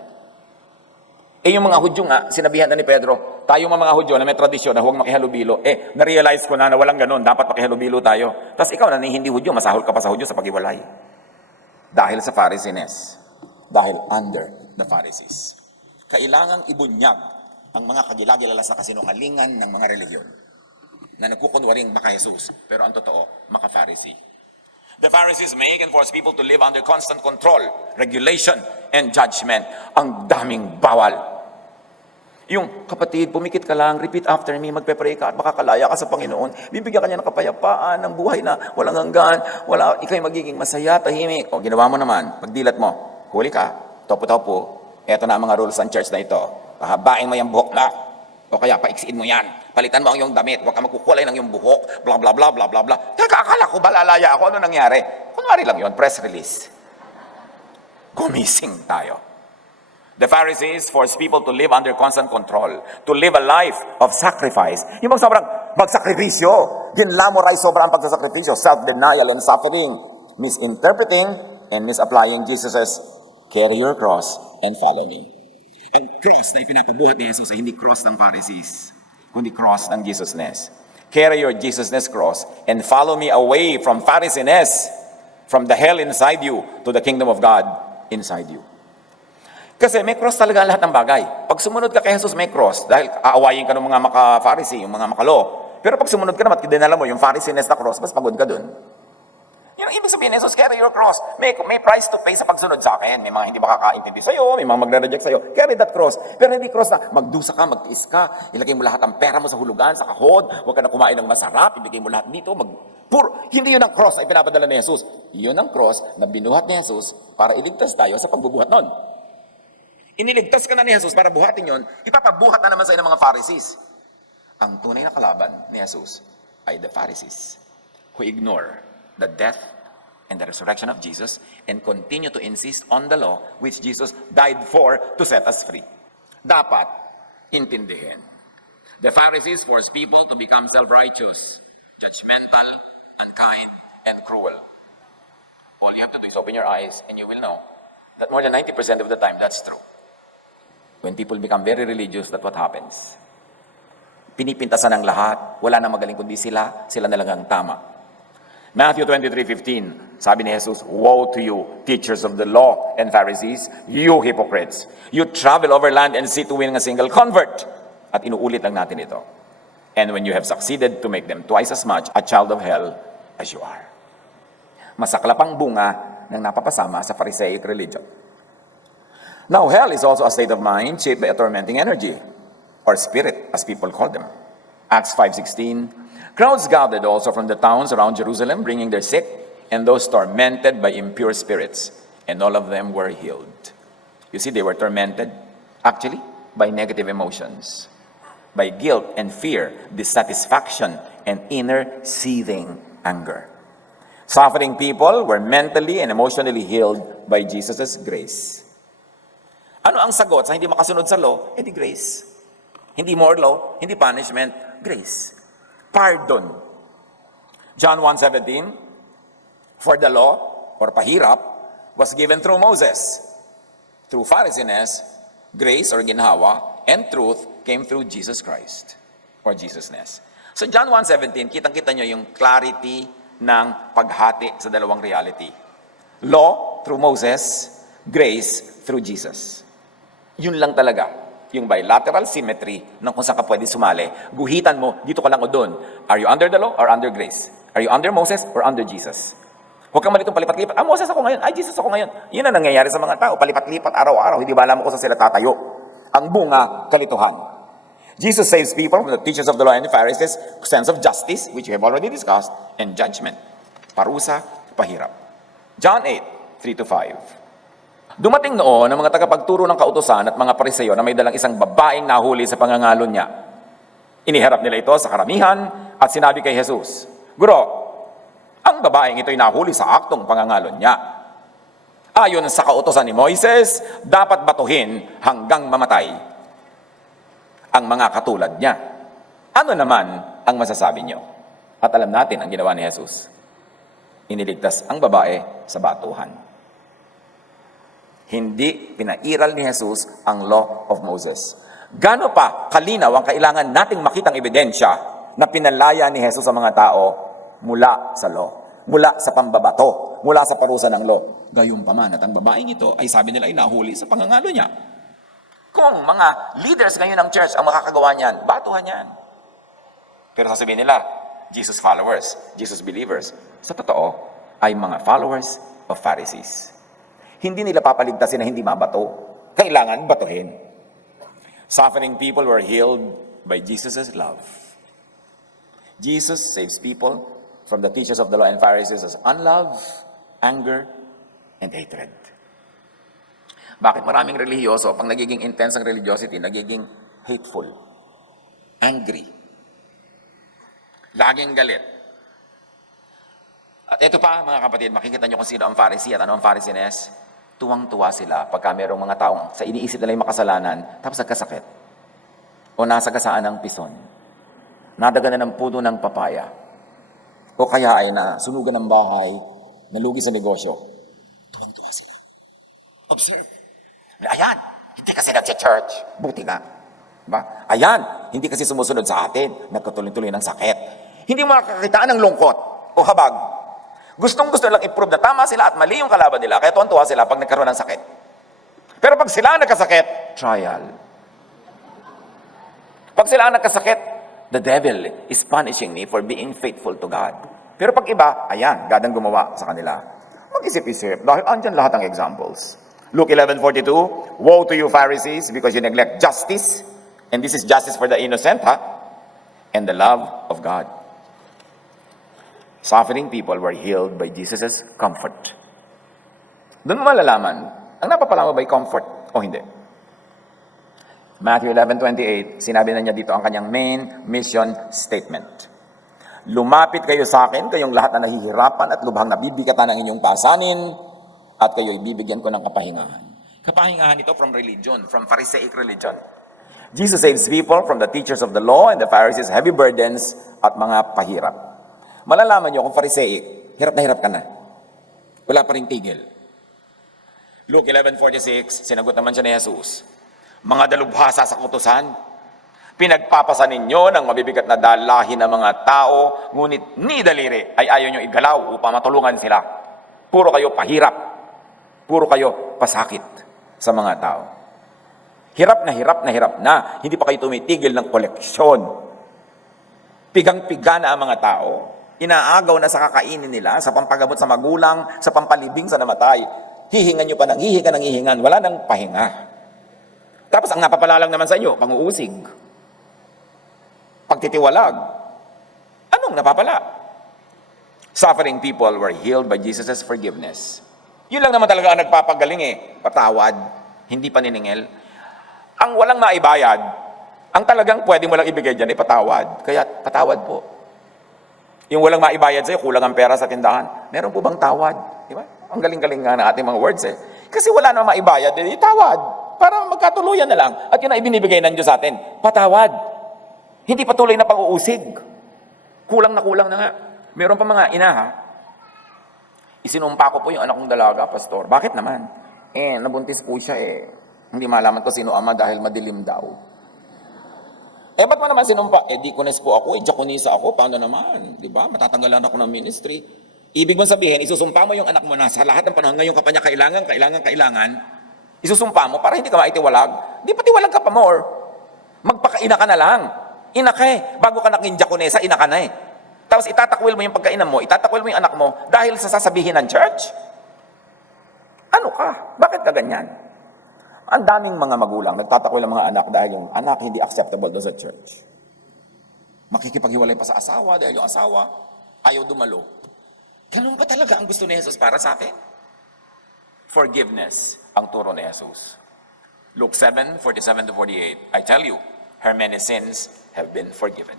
Eh yung mga Hudyo nga, sinabihan na ni Pedro, tayo mga Hudyo na may tradisyon na huwag makihalubilo, na-realize ko na walang ganun, dapat makihalubilo tayo. Tapos ikaw na hindi Hudyo, masahol ka pa sa Hudyo sa paghiwalay. Dahil sa Pharisees. Dahil under the Pharisees. Kailangang ibunyag ang mga kagilagilalas na kasinungalingan ng mga relihiyon na nagkukunwaring maka Jesus, pero ang totoo, maka Pharisee. The Pharisees make and force people to live under constant control, regulation, and judgment. Ang daming bawal. Yung kapatid, pumikit ka lang, repeat after me, magpe-pray ka at makakalaya ka sa Panginoon. Bibigyan ka niya ng kapayapaan, ng buhay na walang hanggan, ikaw'y magiging masaya, tahimik. O ginawa mo naman, pagdilat mo, huli ka, topo-topo, eto na ang mga rules ng church na ito. Pahabain mo yung buhok na, o kaya paiksiin mo yan. Palitan mo ang iyong damit, huwag ka magkukulay ng iyong buhok, bla bla bla bla bla bla. Teka, akala ko balalaya ako, ano nangyari? Kunwari lang yon, press release. Gumising tayo. The Pharisees force people to live under constant control, to live a life of sacrifice. Yung sobrang magsakripisyo, ginlamorize sobrang pagsasakripisyo, self-denial and suffering, misinterpreting and misapplying Jesus' carry your cross and follow me. Ang cross na ipinapabuhat ni Jesus ay hindi cross ng Pharisees, kundi cross ng Jesusness. Carry your Jesusness cross and follow me away from Pharisees, from the hell inside you to the kingdom of God inside you. Kasi may cross talaga ang lahat ng bagay. Pag sumunod ka kay Jesus, may cross. Dahil aawayin ka ng mga maka-Pharisee, yung mga makalo. Pero pag sumunod ka naman at dinala mo yung Pharisees na cross, mas pagod ka dun. Yung ibig sabihin, Jesus, carry your cross. May price to pay sa pagsunod sa akin. May mga hindi makakaintindi sa'yo, may mga magre-reject sa'yo. Carry that cross. Pero hindi cross na magdusa ka, magtiis ka, ilagay mo lahat ng pera mo sa hulugan, sa kahod, huwag ka na kumain ng masarap, ibigay mo lahat dito, hindi yun ang cross na ipinapadala ni Jesus. Yun ang cross na binuhat ni Jesus para iligtas tayo sa pagbubuhat nun. Iniligtas ka na ni Jesus para buhatin yun, ipapabuhat na naman sa ng mga Pharisees. Ang tunay na kalaban ni Jesus ay the Pharisees who ignore the death and the resurrection of Jesus and continue to insist on the law which Jesus died for to set us free. Dapat intindihin. The Pharisees force people to become self-righteous, judgmental, unkind, and cruel. All you have to do is open your eyes and you will know that more than 90% of the time that's true. When people become very religious, that's what happens. Pinipintasan ng lahat. Wala nang magaling kundi sila. Sila na lang ang tama. Matthew 23:15, sabi ni Jesus, "Woe to you, teachers of the law and Pharisees, you hypocrites! You travel over land and sea to win a single convert." At inuulit lang natin ito. "And when you have succeeded to make them twice as much a child of hell as you are." Masaklap ang bunga ng napapasama sa Pharisaic religion. Now, hell is also a state of mind shaped by a tormenting energy, or spirit, as people call them. Acts 5:16, "Crowds gathered also from the towns around Jerusalem, bringing their sick and those tormented by impure spirits, and all of them were healed." You see, they were tormented, actually, by negative emotions, by guilt and fear, dissatisfaction, and inner seething anger. Suffering people were mentally and emotionally healed by Jesus' grace. Ano ang sagot sa hindi makasunod sa law? Di grace. Hindi more law, hindi punishment, grace. Pardon. John 1:17, "For the law," or pahirap, "was given through Moses. Through Pharisees, grace or ginhawa, and truth came through Jesus Christ," or Jesusness. So John 1:17, kitang-kita nyo yung clarity ng paghati sa dalawang reality. Law through Moses, grace through Jesus. Yun lang talaga. Yung bilateral symmetry ng kung saan ka pwede sumali. Guhitan mo, dito ka lang o doon. Are you under the law or under grace? Are you under Moses or under Jesus? Huwag kang malitong palipat-lipat. Moses ako ngayon. Jesus ako ngayon. Yun ang nangyayari sa mga tao. Palipat-lipat araw-araw. Hindi ba alam mo kung saan sila tatayo? Ang bunga, kalituhan. Jesus saves people from the teachers of the law and the Pharisees, sense of justice, which we have already discussed, and judgment. Parusa, pahirap. John 8:3-5. Dumating noon ang mga tagapagturo ng kautusan at mga Pariseo na may dalang isang babaeng nahuli sa pangangalo niya. Iniharap nila ito sa karamihan at sinabi kay Jesus, "Guro, ang babaeng ito'y nahuli sa aktong pangangalo niya. Ayon sa kautusan ni Moises, dapat batuhin hanggang mamatay ang mga katulad niya. Ano naman ang masasabi niyo?" At alam natin ang ginawa ni Jesus. Iniligtas ang babae sa batuhan. Hindi pinairal ni Jesus ang law of Moses. Gano pa kalinaw ang kailangan nating makitang ebidensya na pinalaya ni Jesus sa mga tao mula sa law, mula sa pambabato, mula sa parusa ng law. Gayunpaman at ang babaeng ito ay sabi nila ay nahuli sa pangangalo niya. Kung mga leaders ngayon ng church ang makakagawa niyan, batuhan yan. Pero sasabihin nila, Jesus followers, Jesus believers, sa totoo ay mga followers of Pharisees. Hindi nila papaligtasin na hindi mabato. Kailangan batuhin. Suffering people were healed by Jesus' love. Jesus saves people from the teachers of the law and Pharisees as unlove, anger, and hatred. Bakit maraming relihiyoso, pag nagiging intense ang religiosity, nagiging hateful, angry, laging galit? At ito pa, mga kapatid, makikita nyo kung sino ang Pharisee at ano ang Pharisees. Tuwang-tuwa sila pagka mayroong mga taong sa iniisip nila yung makasalanan, tapos nagkasakit. O nasagasaan ng pison. Nadaganan ng puno ng papaya. O kaya ay nasunugan ng bahay, nalugi sa negosyo. Tuwang-tuwa sila. Observe. Ayan, hindi kasi nag-church. Buti nga. Diba? Ayan, hindi kasi sumusunod sa atin. Nagkatuloy-tuloy ng sakit. Hindi mo nakakakitaan ng lungkot o habag. Gustong-gusto lang i-prove na tama sila at mali yung kalaban nila. Kaya tuwan-tuwa sila pag nagkaroon ng sakit. Pero pag sila nagkasakit, trial. Pag sila nagkasakit, the devil is punishing me for being faithful to God. Pero pag iba, ayan, God ang gumawa sa kanila. Mag-isip-isip, dahil andyan lahat ng examples. Luke 11:42, "Woe to you Pharisees, because you neglect justice," and this is justice for the innocent, and the love of God. Suffering people were healed by Jesus' comfort. Doon mo malalaman, ang napapala mo ba'y comfort o hindi? Matthew 11:28, sinabi na niya dito ang kanyang main mission statement. "Lumapit kayo sa akin, kayong lahat na nahihirapan at lubhang nabibigatan ng inyong pasanin, at kayo'y bibigyan ko ng kapahingahan." Kapahingahan ito from religion, from Pharisaic religion. Jesus saves people from the teachers of the law and the Pharisees' heavy burdens at mga pahirap. Malalaman nyo kung Pharisaic, hirap na hirap ka na. Wala pa rin tigil. Luke 11:46, sinagot naman siya ni Jesus, "Mga dalubhasa sa kautusan, Pinagpapasan ninyo ng mabibigat na dalahin ng mga tao, ngunit ni daliri ay ayaw nyo igalaw upang matulungan sila. Puro kayo pahirap. Puro kayo pasakit sa mga tao. Hirap na hirap na hirap na. Hindi pa kayo tumitigil ng koleksyon. Pigang-piga na ang mga tao. Inaagaw na sa kakainin nila, sa pampagamot sa magulang, sa pampalibing sa namatay. Hihingan nyo pa ng hihingan. Wala nang pahinga. Tapos ang napapalalang naman sa inyo, panguusig. Pagtitiwalag. Anong napapala? Suffering people were healed by Jesus' forgiveness. Yun lang naman talaga ang nagpapagaling patawad, hindi paniningil. Ang walang maibayad, ang talagang pwede mo lang ibigay dyan ay patawad. Kaya patawad po. Yung walang maibayad sa'yo, kulang ang pera sa tindahan. Meron po bang tawad? Di ba? Ang galing-galing nga ng ating mga words Kasi wala namang maibayad, tawad. Para magkatuluyan na lang. At yun ang ibinibigay ng Diyos sa atin. Patawad. Hindi patuloy na pag-uusig. Kulang na nga. Meron pa mga ina Isinumpa ko po yung anak kong dalaga, pastor. Bakit naman? Nabuntis po siya Hindi malaman ko sino ama dahil madilim daw. Ba't mo naman sinumpa? Deaconess po ako, diakonisa ako, paano naman? Di ba? Matatanggalan ako ng ministry. Ibig mo sabihin, isusumpa mo yung anak mo na sa lahat ng panahon, ngayon ka pa niya kailangan. Isusumpa mo para hindi ka maitiwalag. Di pa tiwalag ka pa more. Magpakaina ka na lang. Ina ka Bago ka naging diakonesa, ina ka na Tapos itatakwil mo yung pagkainan mo, itatakwil mo yung anak mo dahil sa sasabihin ng church? Ano ka? Bakit ka ganyan? Ang daming mga magulang nagtatakwil ang mga anak dahil yung anak hindi acceptable doon sa church. Makikipaghiwalay pa sa asawa dahil yung asawa ayaw dumalo. Ganun ba talaga ang gusto ni Jesus para sa atin? Forgiveness ang turo ni Jesus. Luke 7:47-48. I tell you, her many sins have been forgiven.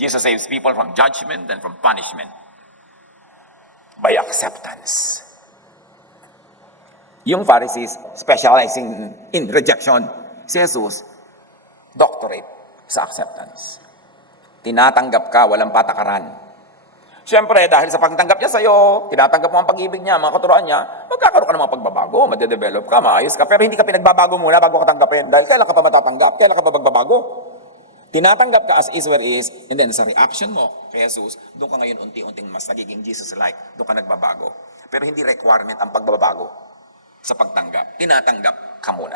Jesus saves people from judgment and from punishment by acceptance. Yung Pharisees specializing in rejection. Si Jesus, doctorate sa acceptance. Tinatanggap ka, walang patakaran. Siyempre, dahil sa pagtanggap niya sa'yo, tinatanggap mo ang pag-ibig niya, mga katuroan niya, magkakaroon ka ng mga pagbabago, madedevelop ka, maayos ka, pero hindi ka pinagbabago muna bago ka tanggapin. Dahil kailan ka pa matatanggap? Kailan ka pa magbabago? Tinatanggap ka as is where is, and then sa reaction mo kay Jesus, doon ka ngayon unti-unting mas nagiging Jesus-like, doon ka nagbabago. Pero hindi requirement ang pagbabago sa pagtanggap. Tinatanggap ka muna.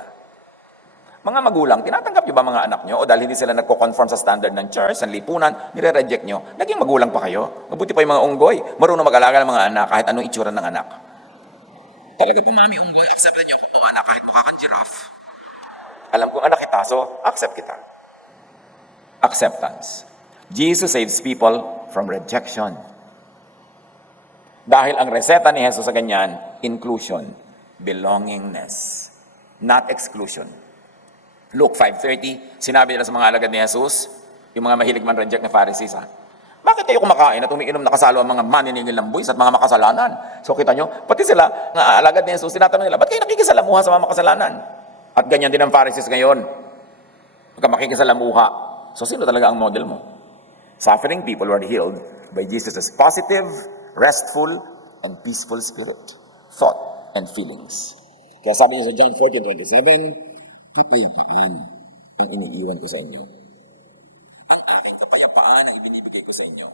Mga magulang, tinatanggap niyo ba mga anak niyo? O dahil hindi sila nagko-conform sa standard ng church, ng lipunan, nire-reject niyo, naging magulang pa kayo. Mabuti pa yung mga unggoy, marunong mag-alaga ng mga anak kahit anong itsura ng anak. Talaga po, mami unggoy, accept niyo ako po anak kahit mukha kang giraffe. Alam kong anak kita, so accept kita. Acceptance. Jesus saves people from rejection. Dahil ang reseta ni Jesus sa ganyan, inclusion, belongingness, not exclusion. Luke 5:30, sinabi nila sa mga alagad ni Jesus, yung mga mahilig man reject na Pharisees, bakit kayo kumakain at umiinom na kasalo ang mga maniningil ng buwis at mga makasalanan? So kita nyo, pati sila, nga alagad ni Jesus, tinatanong nila, ba't kayo nakikisalamuha sa mga makasalanan? At ganyan din ang Pharisees ngayon. Pagka makikisalamuha. So sino talaga ang model mo? Suffering people were healed by Jesus' positive, restful, and peaceful spirit, thought, and feelings. Kaya sabi niya sa John 14:27, kapayapaan ang iniiwan ko sa inyo. Ang aking kapayapaan ang ibinibigay ko sa inyo.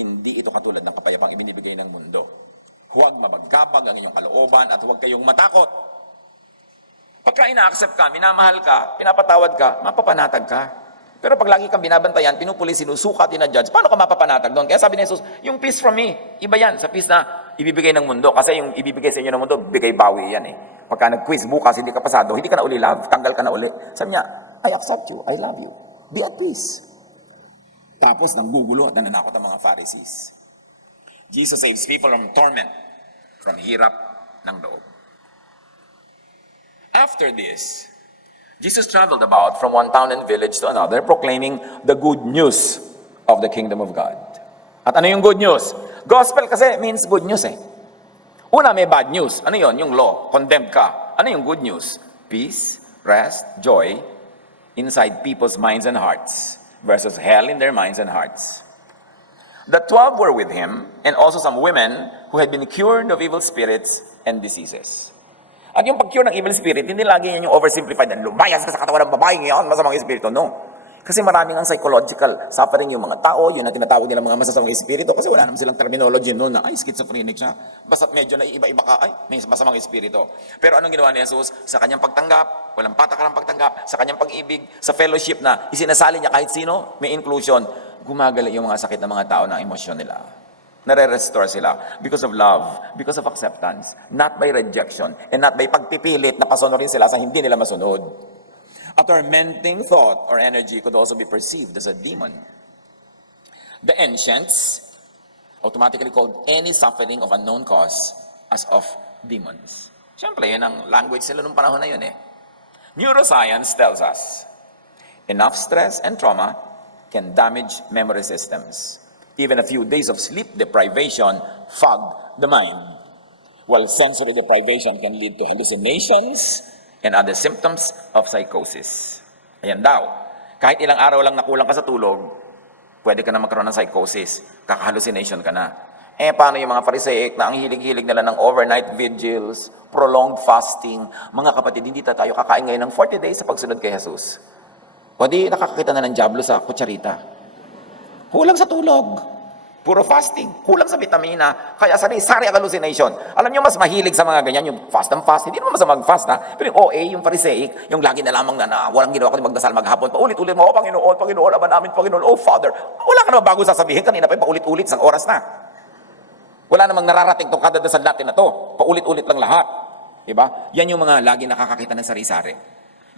Hindi ito katulad ng kapayapaang ibinibigay ng mundo. Huwag mabagkapag ang inyong kalooban at huwag kayong matakot. Pagka ina-accept ka, minamahal ka, pinapatawad ka, mapapanatag ka. Pero pag lagi kang binabantayan, pinupuli, sinusukat, ina-judge, paano ka mapapanatag doon? Kaya sabi ni Jesus, yung peace from me, iba yan sa peace na ibibigay ng mundo. Kasi yung ibibigay sa inyo ng mundo, bigay bawi yan Pagka nag-quiz bukas, hindi ka pasado, hindi ka na uli love, tanggal ka na uli. Sabi niya, I accept you, I love you. Be at peace. Tapos nanggugulo at nananakot ang mga Pharisees. Jesus saves people from torment, from hirap ng loob. After this, Jesus traveled about from one town and village to another, proclaiming the good news of the kingdom of God. At ano yung good news? Gospel kasi means good news Una, may bad news. Ano yon? Yung law. Condemned ka. Ano yung good news? Peace, rest, joy inside people's minds and hearts versus hell in their minds and hearts. The 12 were with him and also some women who had been cured of evil spirits and diseases. At yung pag-cure ng evil spirit, hindi lagi yan yung oversimplified na lumayas ka sa katawan ng babaeng yan, masamang espiritu. No. Kasi maraming ang psychological suffering yung mga tao, yun ang tinatawag nila mga masasamang espiritu kasi wala naman silang terminology noon na, ay, schizophrenic siya. Basta medyo na iba-iba ka, ay, may masamang espiritu. Pero anong ginawa ni Jesus? Sa kanyang pagtanggap, walang patakaran pagtanggap, sa kanyang pag-ibig, sa fellowship na isinasali niya kahit sino, may inclusion, gumagaling yung mga sakit ng mga tao ng emosyon nila. Nare-restore sila because of love, because of acceptance, not by rejection, and not by pagpipilit na pasunurin sila sa hindi nila masunod. A tormenting thought or energy could also be perceived as a demon. The ancients automatically called any suffering of unknown cause as of demons. Siyempre, yun ang language sila nung panahon na yun eh. Neuroscience tells us, enough stress and trauma can damage memory systems. Even a few days of sleep deprivation fog the mind, while sensory deprivation can lead to hallucinations and other symptoms of psychosis. Ayan daw, kahit ilang araw lang nakulang ka sa tulog, pwede ka na magkaroon ng psychosis, kaka-hallucination ka na. Paano yung mga Pharisaic na ang hilig-hilig nila ng overnight vigils, prolonged fasting, mga kapatid, hindi tayo kakain ngayon ng 40 days sa pagsunod kay Jesus. O di nakakakita na ng diablo sa kutsarita. Kulang sa tulog. Puro fasting, kulang sa vitamina, kaya sari-sari ang hallucination. Alam niyo, mas mahilig sa mga ganyan, yung fast and fast. Hindi naman masama mag-fast, ha? Pero yung OA, yung Pharisaic, yung lagi na lamang na walang ginawa kundi magdasal maghapon, paulit-ulit mo, Panginoon, Panginoon, aba namin, Panginoon, oh Father. Wala ka naman bago sasabihin, kanina pa yung paulit-ulit, isang oras na. Wala namang nararating tong kadadasal natin na to. Paulit-ulit lang lahat. Diba? Yan yung mga lagi nakakakita ng sari-sari.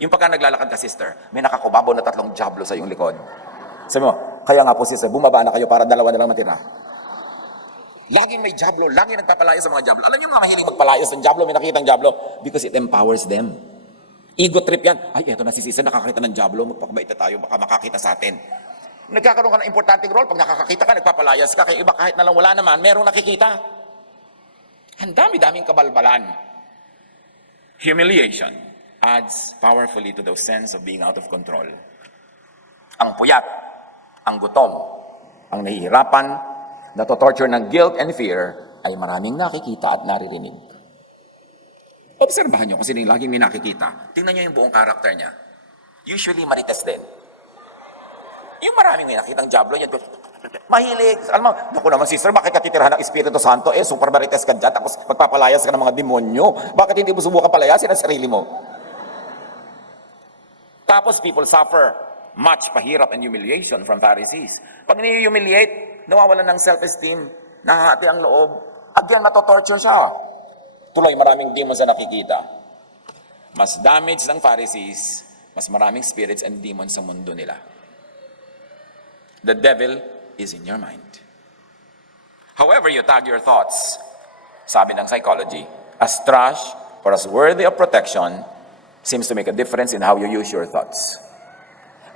Yung pagka naglalakad ka, sister, may nakakubabaw na 3 diablo sa iyong likod. Sabi mo, kaya nga po sister, bumaba na kayo para 2 na lang matira. Laging may diablo, laging nagpapalaya sa mga diablo. Alam niyo mga mahiling magpalayas ng diablo, may nakikitang diablo, because it empowers them. Ego trip yan. Ay, eto na si sister, nakakita ng diablo, magpakabait na tayo, baka makakita sa atin. Nagkakaroon ka ng importanteng role, pag nakakakita ka, nagpapalayas ka, kaya iba kahit na lang wala naman, merong nakikita. Ang dami-daming kabalbalan. Humiliation adds powerfully to the sense of being out of control. Ang puyat, ang gutom, ang nahihirapan, natotorture ng guilt and fear, ay maraming nakikita at naririnig. Obserbahan nyo kung sino yung laging may nakikita. Tingnan nyo yung buong karakter niya. Usually, marites din. Yung maraming may nakitang diablo, yan, mahilig. Alam mo, naku naman sister, bakit ka titirhan ng Espiritu Santo? Super marites ka dyan, tapos magpapalayas ka ng mga demonyo. Bakit hindi mo subukan palayasin ang sarili mo? Tapos people suffer much pahirap and humiliation from Pharisees. Pag ni-humiliate, nawawalan ng self-esteem, nahati ang loob, again, matotorture siya. Tuloy, maraming demons na nakikita. Mas damage ng Pharisees, mas maraming spirits and demons sa mundo nila. The devil is in your mind. However you tag your thoughts, sabi ng psychology, as trash or as worthy of protection seems to make a difference in how you use your thoughts.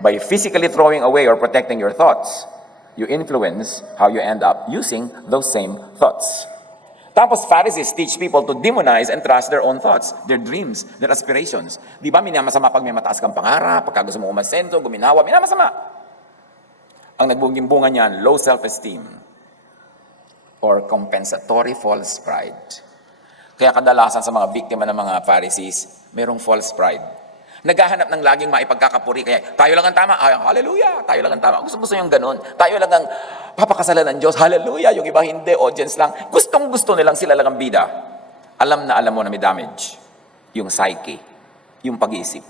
By physically throwing away or protecting your thoughts, you influence how you end up using those same thoughts. Tapos Pharisees teach people to demonize and trust their own thoughts, their dreams, their aspirations. Di ba minamasama pag may mataas kang pangarap, pagka gusto mo umasenso, guminawa, minamasama. Ang nagbungimbungan niyan, low self-esteem or compensatory false pride. Kaya kadalasan sa mga biktima ng mga Pharisees, merong false pride. Naghahanap ng laging maipagkakapuri, kaya tayo lang ang tama, ay, hallelujah, tayo lang ang tama. Gusto yung ganun. Tayo lang ang papakasalan ng Diyos, hallelujah, yung iba hindi, audience lang. Gustong-gusto nilang sila lang ang bida. Alam na alam mo na may damage. Yung psyche, yung pag-iisip.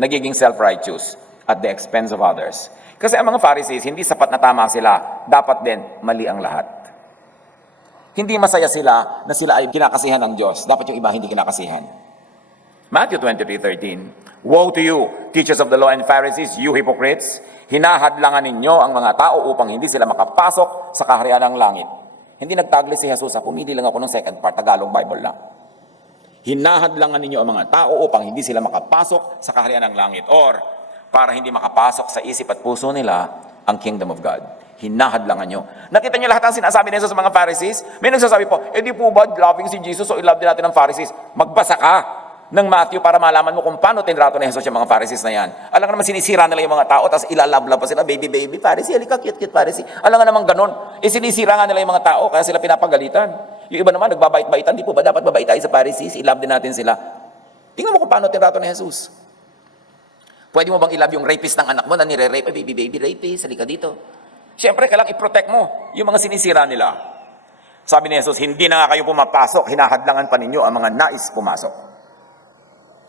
Nagiging self-righteous at the expense of others. Kasi ang mga Pharisees, hindi sapat na tama sila, dapat din mali ang lahat. Hindi masaya sila na sila ay kinakasihan ng Diyos. Dapat yung iba hindi kinakasihan. Matthew 23:13, woe to you, teachers of the law and Pharisees, you hypocrites! Hinahadlangan ninyo ang mga tao upang hindi sila makapasok sa kaharian ng langit. Hindi nagtagli si Jesus, pumili lang ako ng second part, Tagalog Bible lang. Hinahadlangan ninyo ang mga tao upang hindi sila makapasok sa kaharian ng langit. Or, para hindi makapasok sa isip at puso nila ang kingdom of God. Hinahadlangan nyo. Nakita nyo lahat ang sinasabi nila sa mga Pharisees? May nagsasabi po, di po ba loving si Jesus so i-love din natin ang Pharisees? Magbasa ka. ng Matthew para malaman mo kung paano tinrato ni Jesus yung mga Pharisees na yan. Alam nga naman sinisira nila yung mga tao, tapos ilalabla pa sila, baby, baby, Pharisee, halika, cute, cute, Pharisee. Alam nga naman ganun. Sinisira nga nila yung mga tao, kaya sila pinapagalitan. Yung iba naman, nagbabait-baitan, di po ba dapat babait tayo sa Pharisees? I-love din natin sila. Tingnan mo kung paano tinrato ni Jesus. Pwede mo bang i-love yung rapist ng anak mo na nire-rape? Baby, baby, rapist, halika dito. Siyempre, kailangang i-protect mo yung mga sinisira nila. Sabi ni Jesus, hindi na nga kayo pumapasok, hinahadlangan pa ninyo ang mga nais pumasok.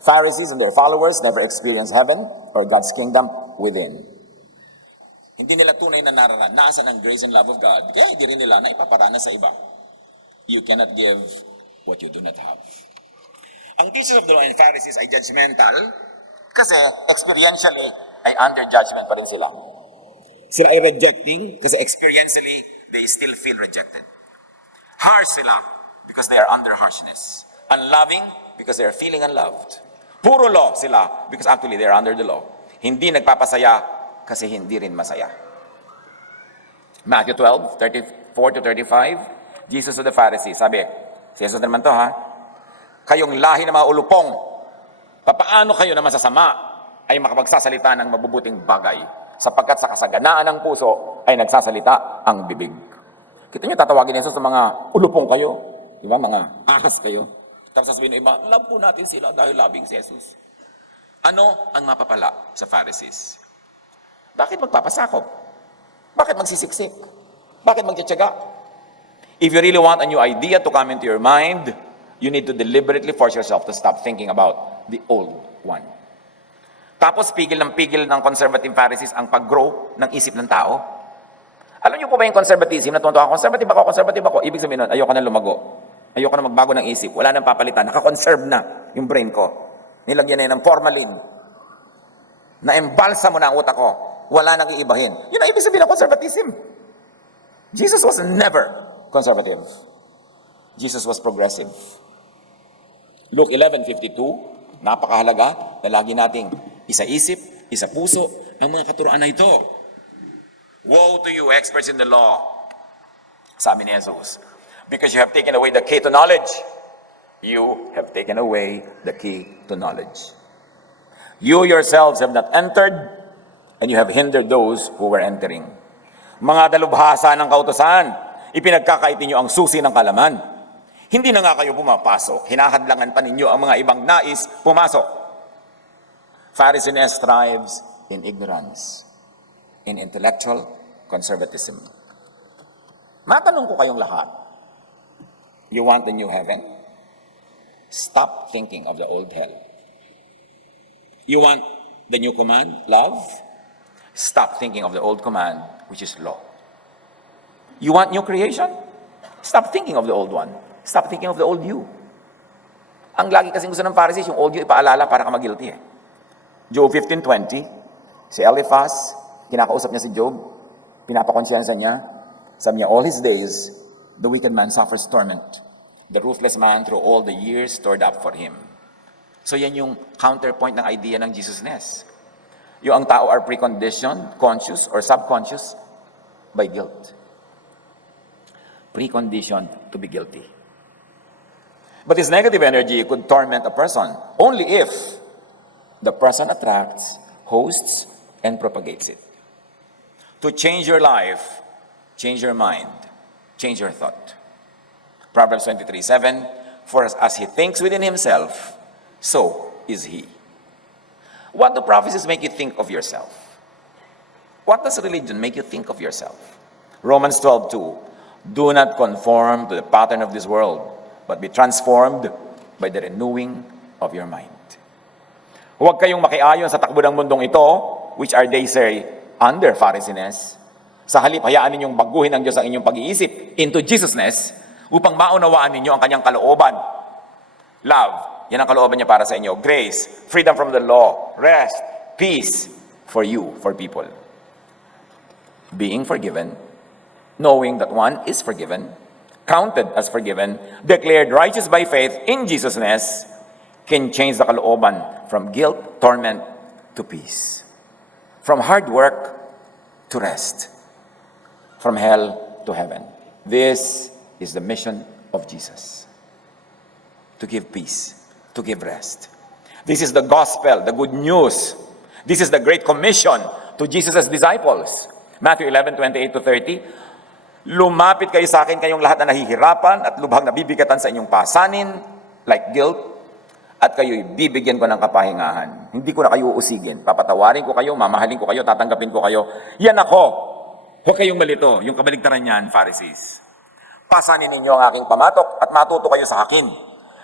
Pharisees and their followers never experienced heaven or God's kingdom within. Hindi nila tunay na nararanasan ang grace and love of God, kaya hindi rin nila naipaparana sa iba. You cannot give what you do not have. Ang teachers of the law and Pharisees ay judgmental kasi experientially ay under judgment pa rin sila. Sila ay rejecting kasi experientially they still feel rejected. Harsh sila because they are under harshness. Unloving because they are feeling unloved. Puro law sila because actually they are under the law. Hindi nagpapasaya kasi hindi rin masaya. Matthew 12, 34 to 35, Jesus to the Pharisees. Sabi, si Jesus naman to ha, kayong lahi ng mga ulupong, papaano kayo na masasama ay makapagsasalita ng mabubuting bagay sapagkat sa kasaganaan ng puso ay nagsasalita ang bibig. Kita nyo, tatawagin ni Jesus sa mga ulupong kayo. Diba? Mga ahas kayo. Tapos sasabihin ng iba, love po natin sila dahil loving si Jesus. Ano ang mapapala sa Pharisees? Bakit magpapasakop? Bakit magsisiksik? Bakit magtitiyaga? If you really want a new idea to come into your mind, you need to deliberately force yourself to stop thinking about the old one. Tapos pigil ng conservative Pharisees ang pag-grow ng isip ng tao. Alam niyo po ba yung conservatism? Natutuwa ako, conservative ako. Ibig sabihin nun, ayoko na lumago. Ayoko na magbago ng isip. Wala nang papalitan. Naka-conserve na yung brain ko. Nilagyan na ng formalin. Na-embalsa mo na ang utak ko. Wala nang iibahin. Yun ang ibig sabihin ng conservatism. Jesus was never conservative. Jesus was progressive. Luke 11:52, napakahalaga na lagi nating isa-isip, isa-puso ang mga katuruan na ito. Woe to you, experts in the law, sabi ni Jesus. Because you have taken away the key to knowledge. You have taken away the key to knowledge. You yourselves have not entered, and you have hindered those who were entering. Mga dalubhasa ng kautusan, ipinagkakait ninyo ang susi ng kalaman. Hindi na nga kayo pumapasok, hinahadlangan pa ninyo ang mga ibang nais pumasok. Pharisees thrives in ignorance, in intellectual conservatism. Matanong ko kayong lahat, you want the new heaven? Stop thinking of the old hell. You want the new command, love? Stop thinking of the old command, which is law. You want new creation? Stop thinking of the old one. Stop thinking of the old you. Ang lagi kasing gusto ng Pharisees, yung old you ipaalala para ka mag-guilty eh. Job 15:20, si Eliphaz, kinakausap niya si Job, pinapakonsensya niya, sabi niya, all his days, the wicked man suffers torment. The ruthless man through all the years stored up for him. So yan yung counterpoint ng idea ng Jesusness. Yung ang tao are preconditioned, conscious or subconscious by guilt. Preconditioned to be guilty. But this negative energy could torment a person only if the person attracts, hosts, and propagates it. To change your life, change your mind, change your thought. Proverbs 23:7, for as he thinks within himself, so is he. What do prophecies make you think of yourself? What does religion make you think of yourself? Romans 12:2, do not conform to the pattern of this world, but be transformed by the renewing of your mind. Huwag kayong makiayon sa takbo ng mundong ito, which are they say, under Pharisees. Sa halip, hayaan ninyong baguhin ng Diyos ang inyong pag-iisip into Jesusness upang maunawaan ninyo ang kanyang kalooban. Love, yan ang kalooban niya para sa inyo. Grace, freedom from the law, rest, peace for you, for people. Being forgiven, knowing that one is forgiven, counted as forgiven, declared righteous by faith in Jesusness, can change the kalooban from guilt, torment, to peace. From hard work to rest. From hell to heaven. This is the mission of Jesus. To give peace, to give rest, This is the gospel, the good news. This is the great commission to Jesus' disciples. Matthew 11:28-30. Lumapit kayo sa akin, kayong lahat na nahihirapan at lubhang nabibigatan sa inyong pasanin, like guilt, at kayo'y bibigyan ko ng kapahingahan. Hindi ko na kayo uusigin. Papatawarin ko kayo, mamahalin ko kayo, tatanggapin ko kayo. Yan ako. Huwag kayong malito. Yung kabaligtaran niyan, Pharisees. Pasanin ninyo ang aking pamatok at matuto kayo sa akin,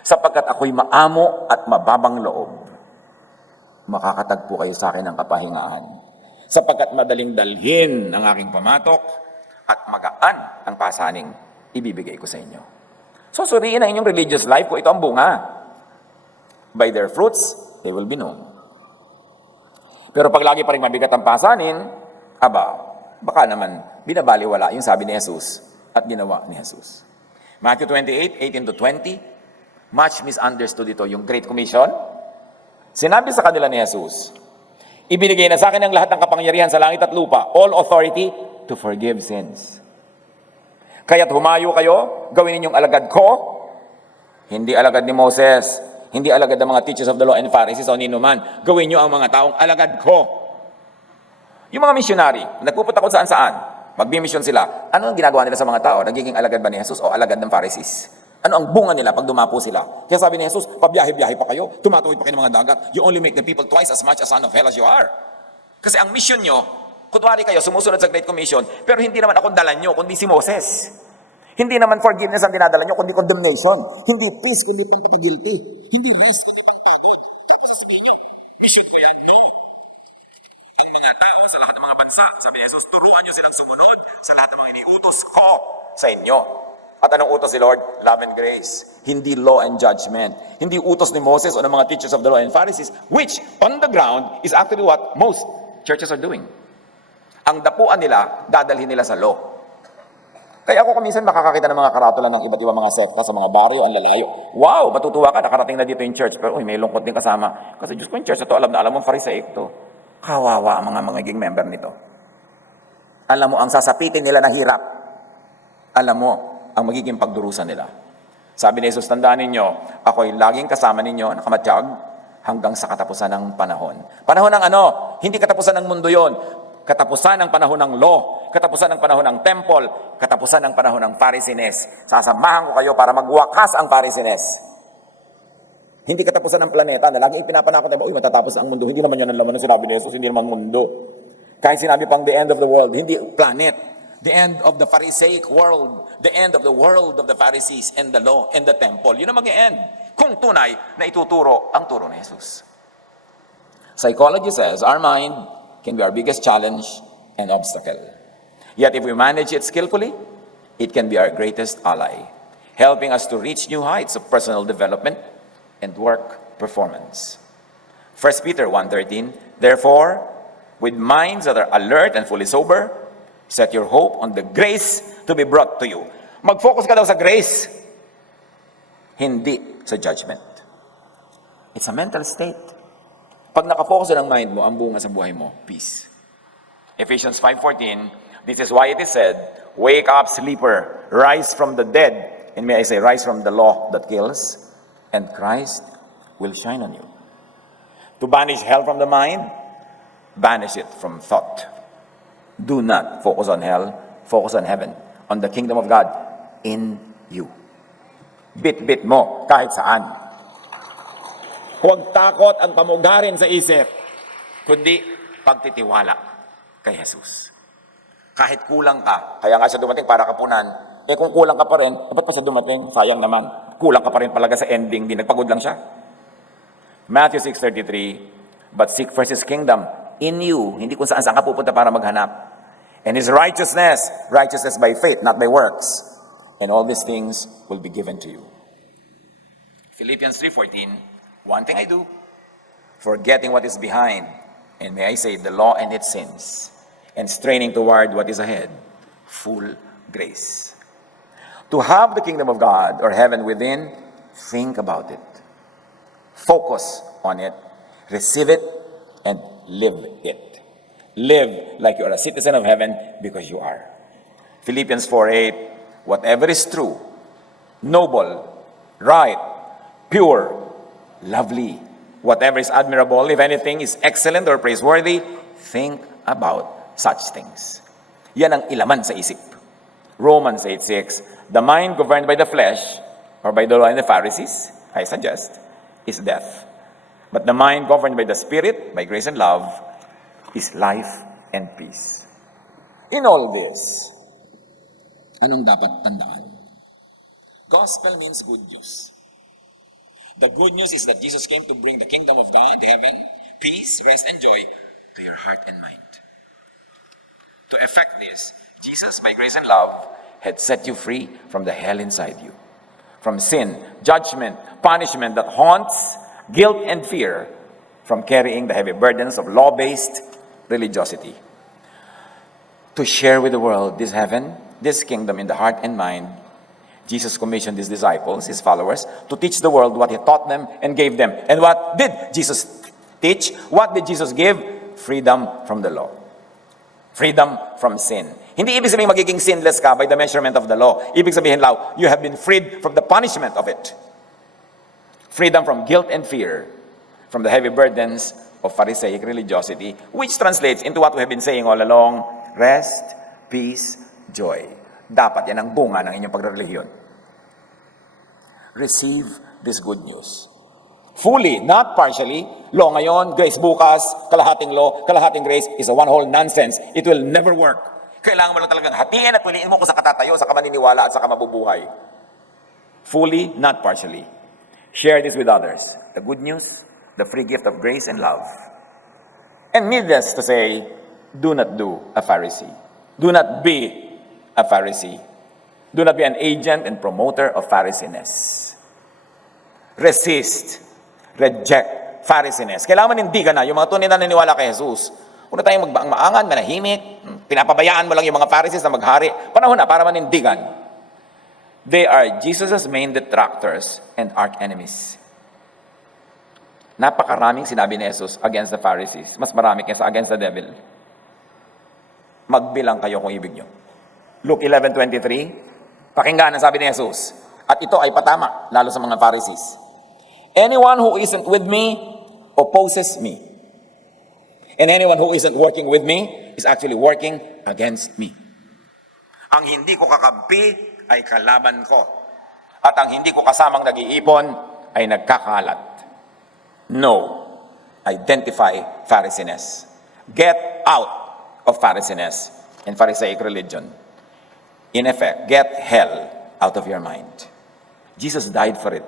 sapagkat ako'y maamo at mababang loob. Makakatagpo kayo sa akin ng kapahingahan, sapagkat madaling dalhin ang aking pamatok at magaan ang pasaning ibibigay ko sa inyo. So suriin ang inyong religious life kung ito ang bunga. By their fruits, they will be known. Pero pag lagi pa rin mabigat ang pasanin, baka naman binabaliwala yung sabi ni Jesus at ginawa ni Jesus. Matthew 28:18-20, much misunderstood ito, yung Great Commission. Sinabi sa kanila ni Jesus, ibinigay na sa akin ang lahat ng kapangyarihan sa langit at lupa, all authority to forgive sins. Kaya't humayo kayo, gawin ninyong alagad ko, hindi alagad ni Moses, hindi alagad ng mga teachers of the law and Pharisees o nino man. Gawin nyo ang mga taong alagad ko. Yung mga missionary, nagpupunta kung saan-saan, magbimisyon sila, ano ang ginagawa nila sa mga tao? Nagiging alagad ba ni Jesus o alagad ng Pharisees? Ano ang bunga nila pag dumapo sila? Kaya sabi ni Jesus, pabiyahe-biyahe pa kayo, tumatuloy pa kayo ng mga dagat, you only make the people twice as much a son of hell as you are. Kasi ang mission nyo, kunwari kayo, sumusunod sa Great Commission, pero hindi naman akong dala nyo, kundi si Moses. Hindi naman forgiveness ang dinadala nyo, kundi condemnation. Hindi peace, kundi pagpapagilty. Hindi rest. Mission ko yan. Ang mga tao sa lahat ng mga bansa, sabi ni Jesus, turuan nyo silang sumunod sa lahat ng mga iniutos ko sa inyo. At anong utos ni Lord? Love and grace. Hindi law and judgment. Hindi utos ni Moses o ng mga teachers of the law and Pharisees, which on the ground is actually what most churches are doing. Ang dapuan nila, dadalhin nila sa law. Kaya ako minsan makakakita ng mga karatula ng iba't ibang mga sekta sa mga baryo, ang lalayo. Wow, matutuwa ka, nakarating na dito yung church. Pero may lungkot din kasama. Kasi Diyos ko yung church na to, alam mong Pharisaic to. Kawawa ang mga magiging member nito. Alam mo, ang sasapitin nila na hirap. Alam mo, ang magiging pagdurusan nila. Sabi ni Jesus, tandaan ninyo, ako'y laging kasama ninyo, nakamatiyag, hanggang sa katapusan ng panahon. Panahon ng ano? Hindi katapusan ng mundo yon. Katapusan ng panahon ng law, katapusan ng panahon ng temple, katapusan ng panahon ng Pharisees. Sasamahan ko kayo para magwakas ang Pharisees. Hindi katapusan ng planeta na lagi ipinapanakot tayo, matatapos ang mundo. Hindi naman yan ang laman ng sinabi ni Jesus, hindi naman mundo. Kahit sinabi pang the end of the world, hindi planet. The end of the Pharisaic world, the end of the world of the Pharisees and the law and the temple. Yun ang mag-e-end. Kung tunay na ituturo ang turo ni Jesus. Psychology says our mind can be our biggest challenge and obstacle. Yet if we manage it skillfully, it can be our greatest ally, helping us to reach new heights of personal development and work performance. 1 Peter 1:13, therefore, with minds that are alert and fully sober, set your hope on the grace to be brought to you. Mag-focus ka daw sa grace, hindi sa judgment. It's a mental state. Pag nakafocus ng mind mo, ang bunga sa buhay mo, peace. Ephesians 5:14, this is why it is said, wake up, sleeper, rise from the dead, and may I say, rise from the law that kills, and Christ will shine on you. To banish hell from the mind, banish it from thought. Do not focus on hell, focus on heaven, on the kingdom of God in you. Bit-bit mo kahit saan. Huwag takot ang pamugarin sa isip, kundi pagtitiwala kay Jesus. Kahit kulang ka, kaya nga siya dumating para kapunan, kung kulang ka pa rin, ba't pa siya dumating? Sayang naman. Kulang ka pa rin palaga sa ending, di nagpagod lang siya. Matthew 6:33, but seek first His kingdom in you, hindi kung saan ka pupunta para maghanap. And His righteousness by faith, not by works. And all these things will be given to you. Philippians 3:14, one thing I do, forgetting what is behind, and may I say the law and its sins, and straining toward what is ahead, full grace. To have the kingdom of God or heaven within, think about it. Focus on it, receive it, and live it. Live like you are a citizen of heaven because you are. Philippians 4:8, whatever is true, noble, right, pure, lovely, whatever is admirable, if anything is excellent or praiseworthy, think about such things. Yan ang ilaman sa isip. Romans 8:6, the mind governed by the flesh, or by the law and the Pharisees, I suggest, is death. But the mind governed by the Spirit, by grace and love, is life and peace. In all this, anong dapat tandaan? Gospel means good news. The good news is that Jesus came to bring the kingdom of God, heaven, peace, rest, and joy to your heart and mind. To effect this, Jesus, by grace and love, had set you free from the hell inside you. From sin, judgment, punishment that haunts, guilt, and fear, from carrying the heavy burdens of law-based religiosity. To share with the world this heaven, this kingdom in the heart and mind, Jesus commissioned his disciples, his followers, to teach the world what he taught them and gave them. And what did Jesus teach? What did Jesus give? Freedom from the law. Freedom from sin. Hindi ibig sabihin magiging sinless ka by the measurement of the law. Ibig sabihin lang, you have been freed from the punishment of it. Freedom from guilt and fear, from the heavy burdens of Pharisaic religiosity, which translates into what we have been saying all along, rest, peace, joy. Dapat yan ang bunga ng inyong pagrelihiyon. Receive this good news. Fully, not partially. Law ngayon, grace bukas, kalahating law, kalahating grace is a one whole nonsense. It will never work. Kailangan mo lang talagang hatiin at piliin mo kung sa katatayo, sa kamaniniwala at sa kamabubuhay. Fully, not partially. Share this with others. The good news, the free gift of grace and love. And needless to say, do not do a Pharisee. Do not be a Pharisee. Do not be an agent and promoter of Pharisiness. Resist. Reject Pharisiness. Kailangan manindigan na yung mga tunay na naniniwala kay Jesus. Huwag na tayong maangan, manahimik, pinapabayaan mo lang yung mga Pharisees na maghari. Panahon na para manindigan. They are Jesus' main detractors and arch-enemies. Napakaraming sinabi ni Jesus against the Pharisees. Mas marami kaysa against the devil. Magbilang kayo kung ibig nyo. Luke 11:23, pakinggan ang sabi ni Jesus. At ito ay patama, lalo sa mga Pharisees. Anyone who isn't with me opposes me. And anyone who isn't working with me is actually working against me. Ang hindi ko kakampi ay kalaban ko. At ang hindi ko kasamang nag-iipon ay nagkakalat. No. Identify Pharisiness. Get out of Pharisiness and Pharisaic religion. In effect, get hell out of your mind. Jesus died for it.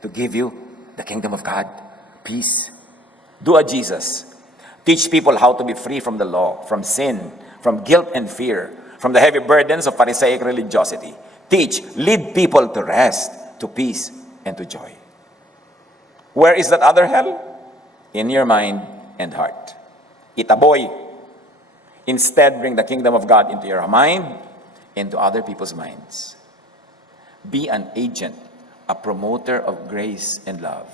To give you the kingdom of God, peace. Do a Jesus. Teach people how to be free from the law, from sin, from guilt and fear, from the heavy burdens of Pharisaic religiosity. Teach, lead people to rest, to peace, and to joy. Where is that other hell? In your mind and heart. Itaboy. Instead, bring the kingdom of God into your mind, into other people's minds. Be an agent, a promoter of grace and love,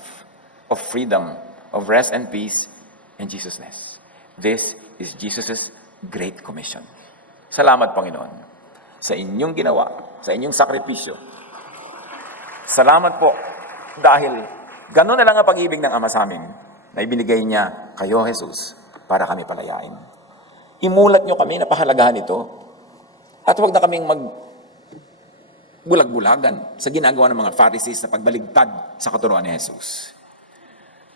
of freedom, of rest and peace, and Jesusness. This is Jesus' Great Commission. Salamat, Panginoon, sa inyong ginawa, sa inyong sakripisyo. Salamat po dahil gano'n na lang ang pag-ibig ng Ama sa amin na ibinigay niya kayo, Jesus, para kami palayain. Imulat niyo kami na pahalagahan ito at huwag na kaming bulag-bulagan sa ginagawa ng mga Pharisees na pagbaligtad sa katuruan ni Jesus.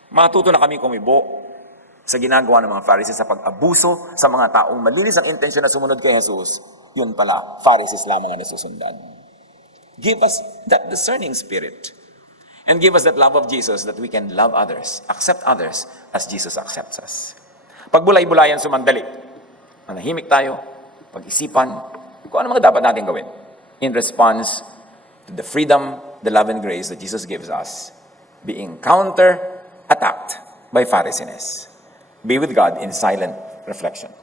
Matuto na kami kumibo sa ginagawa ng mga Pharisees sa pag-abuso sa mga taong malinis ang intensyon na sumunod kay Jesus. Yun pala, Pharisees lamang ang nasusundan. Give us that discerning spirit and give us that love of Jesus that we can love others, accept others as Jesus accepts us. Pagbulay-bulayan sumandali, manahimik tayo, pag-isipan, kung ano mga dapat natin gawin in response to the freedom, the love, and grace that Jesus gives us, being counter-attacked by Pharisiness. Be with God in silent reflection.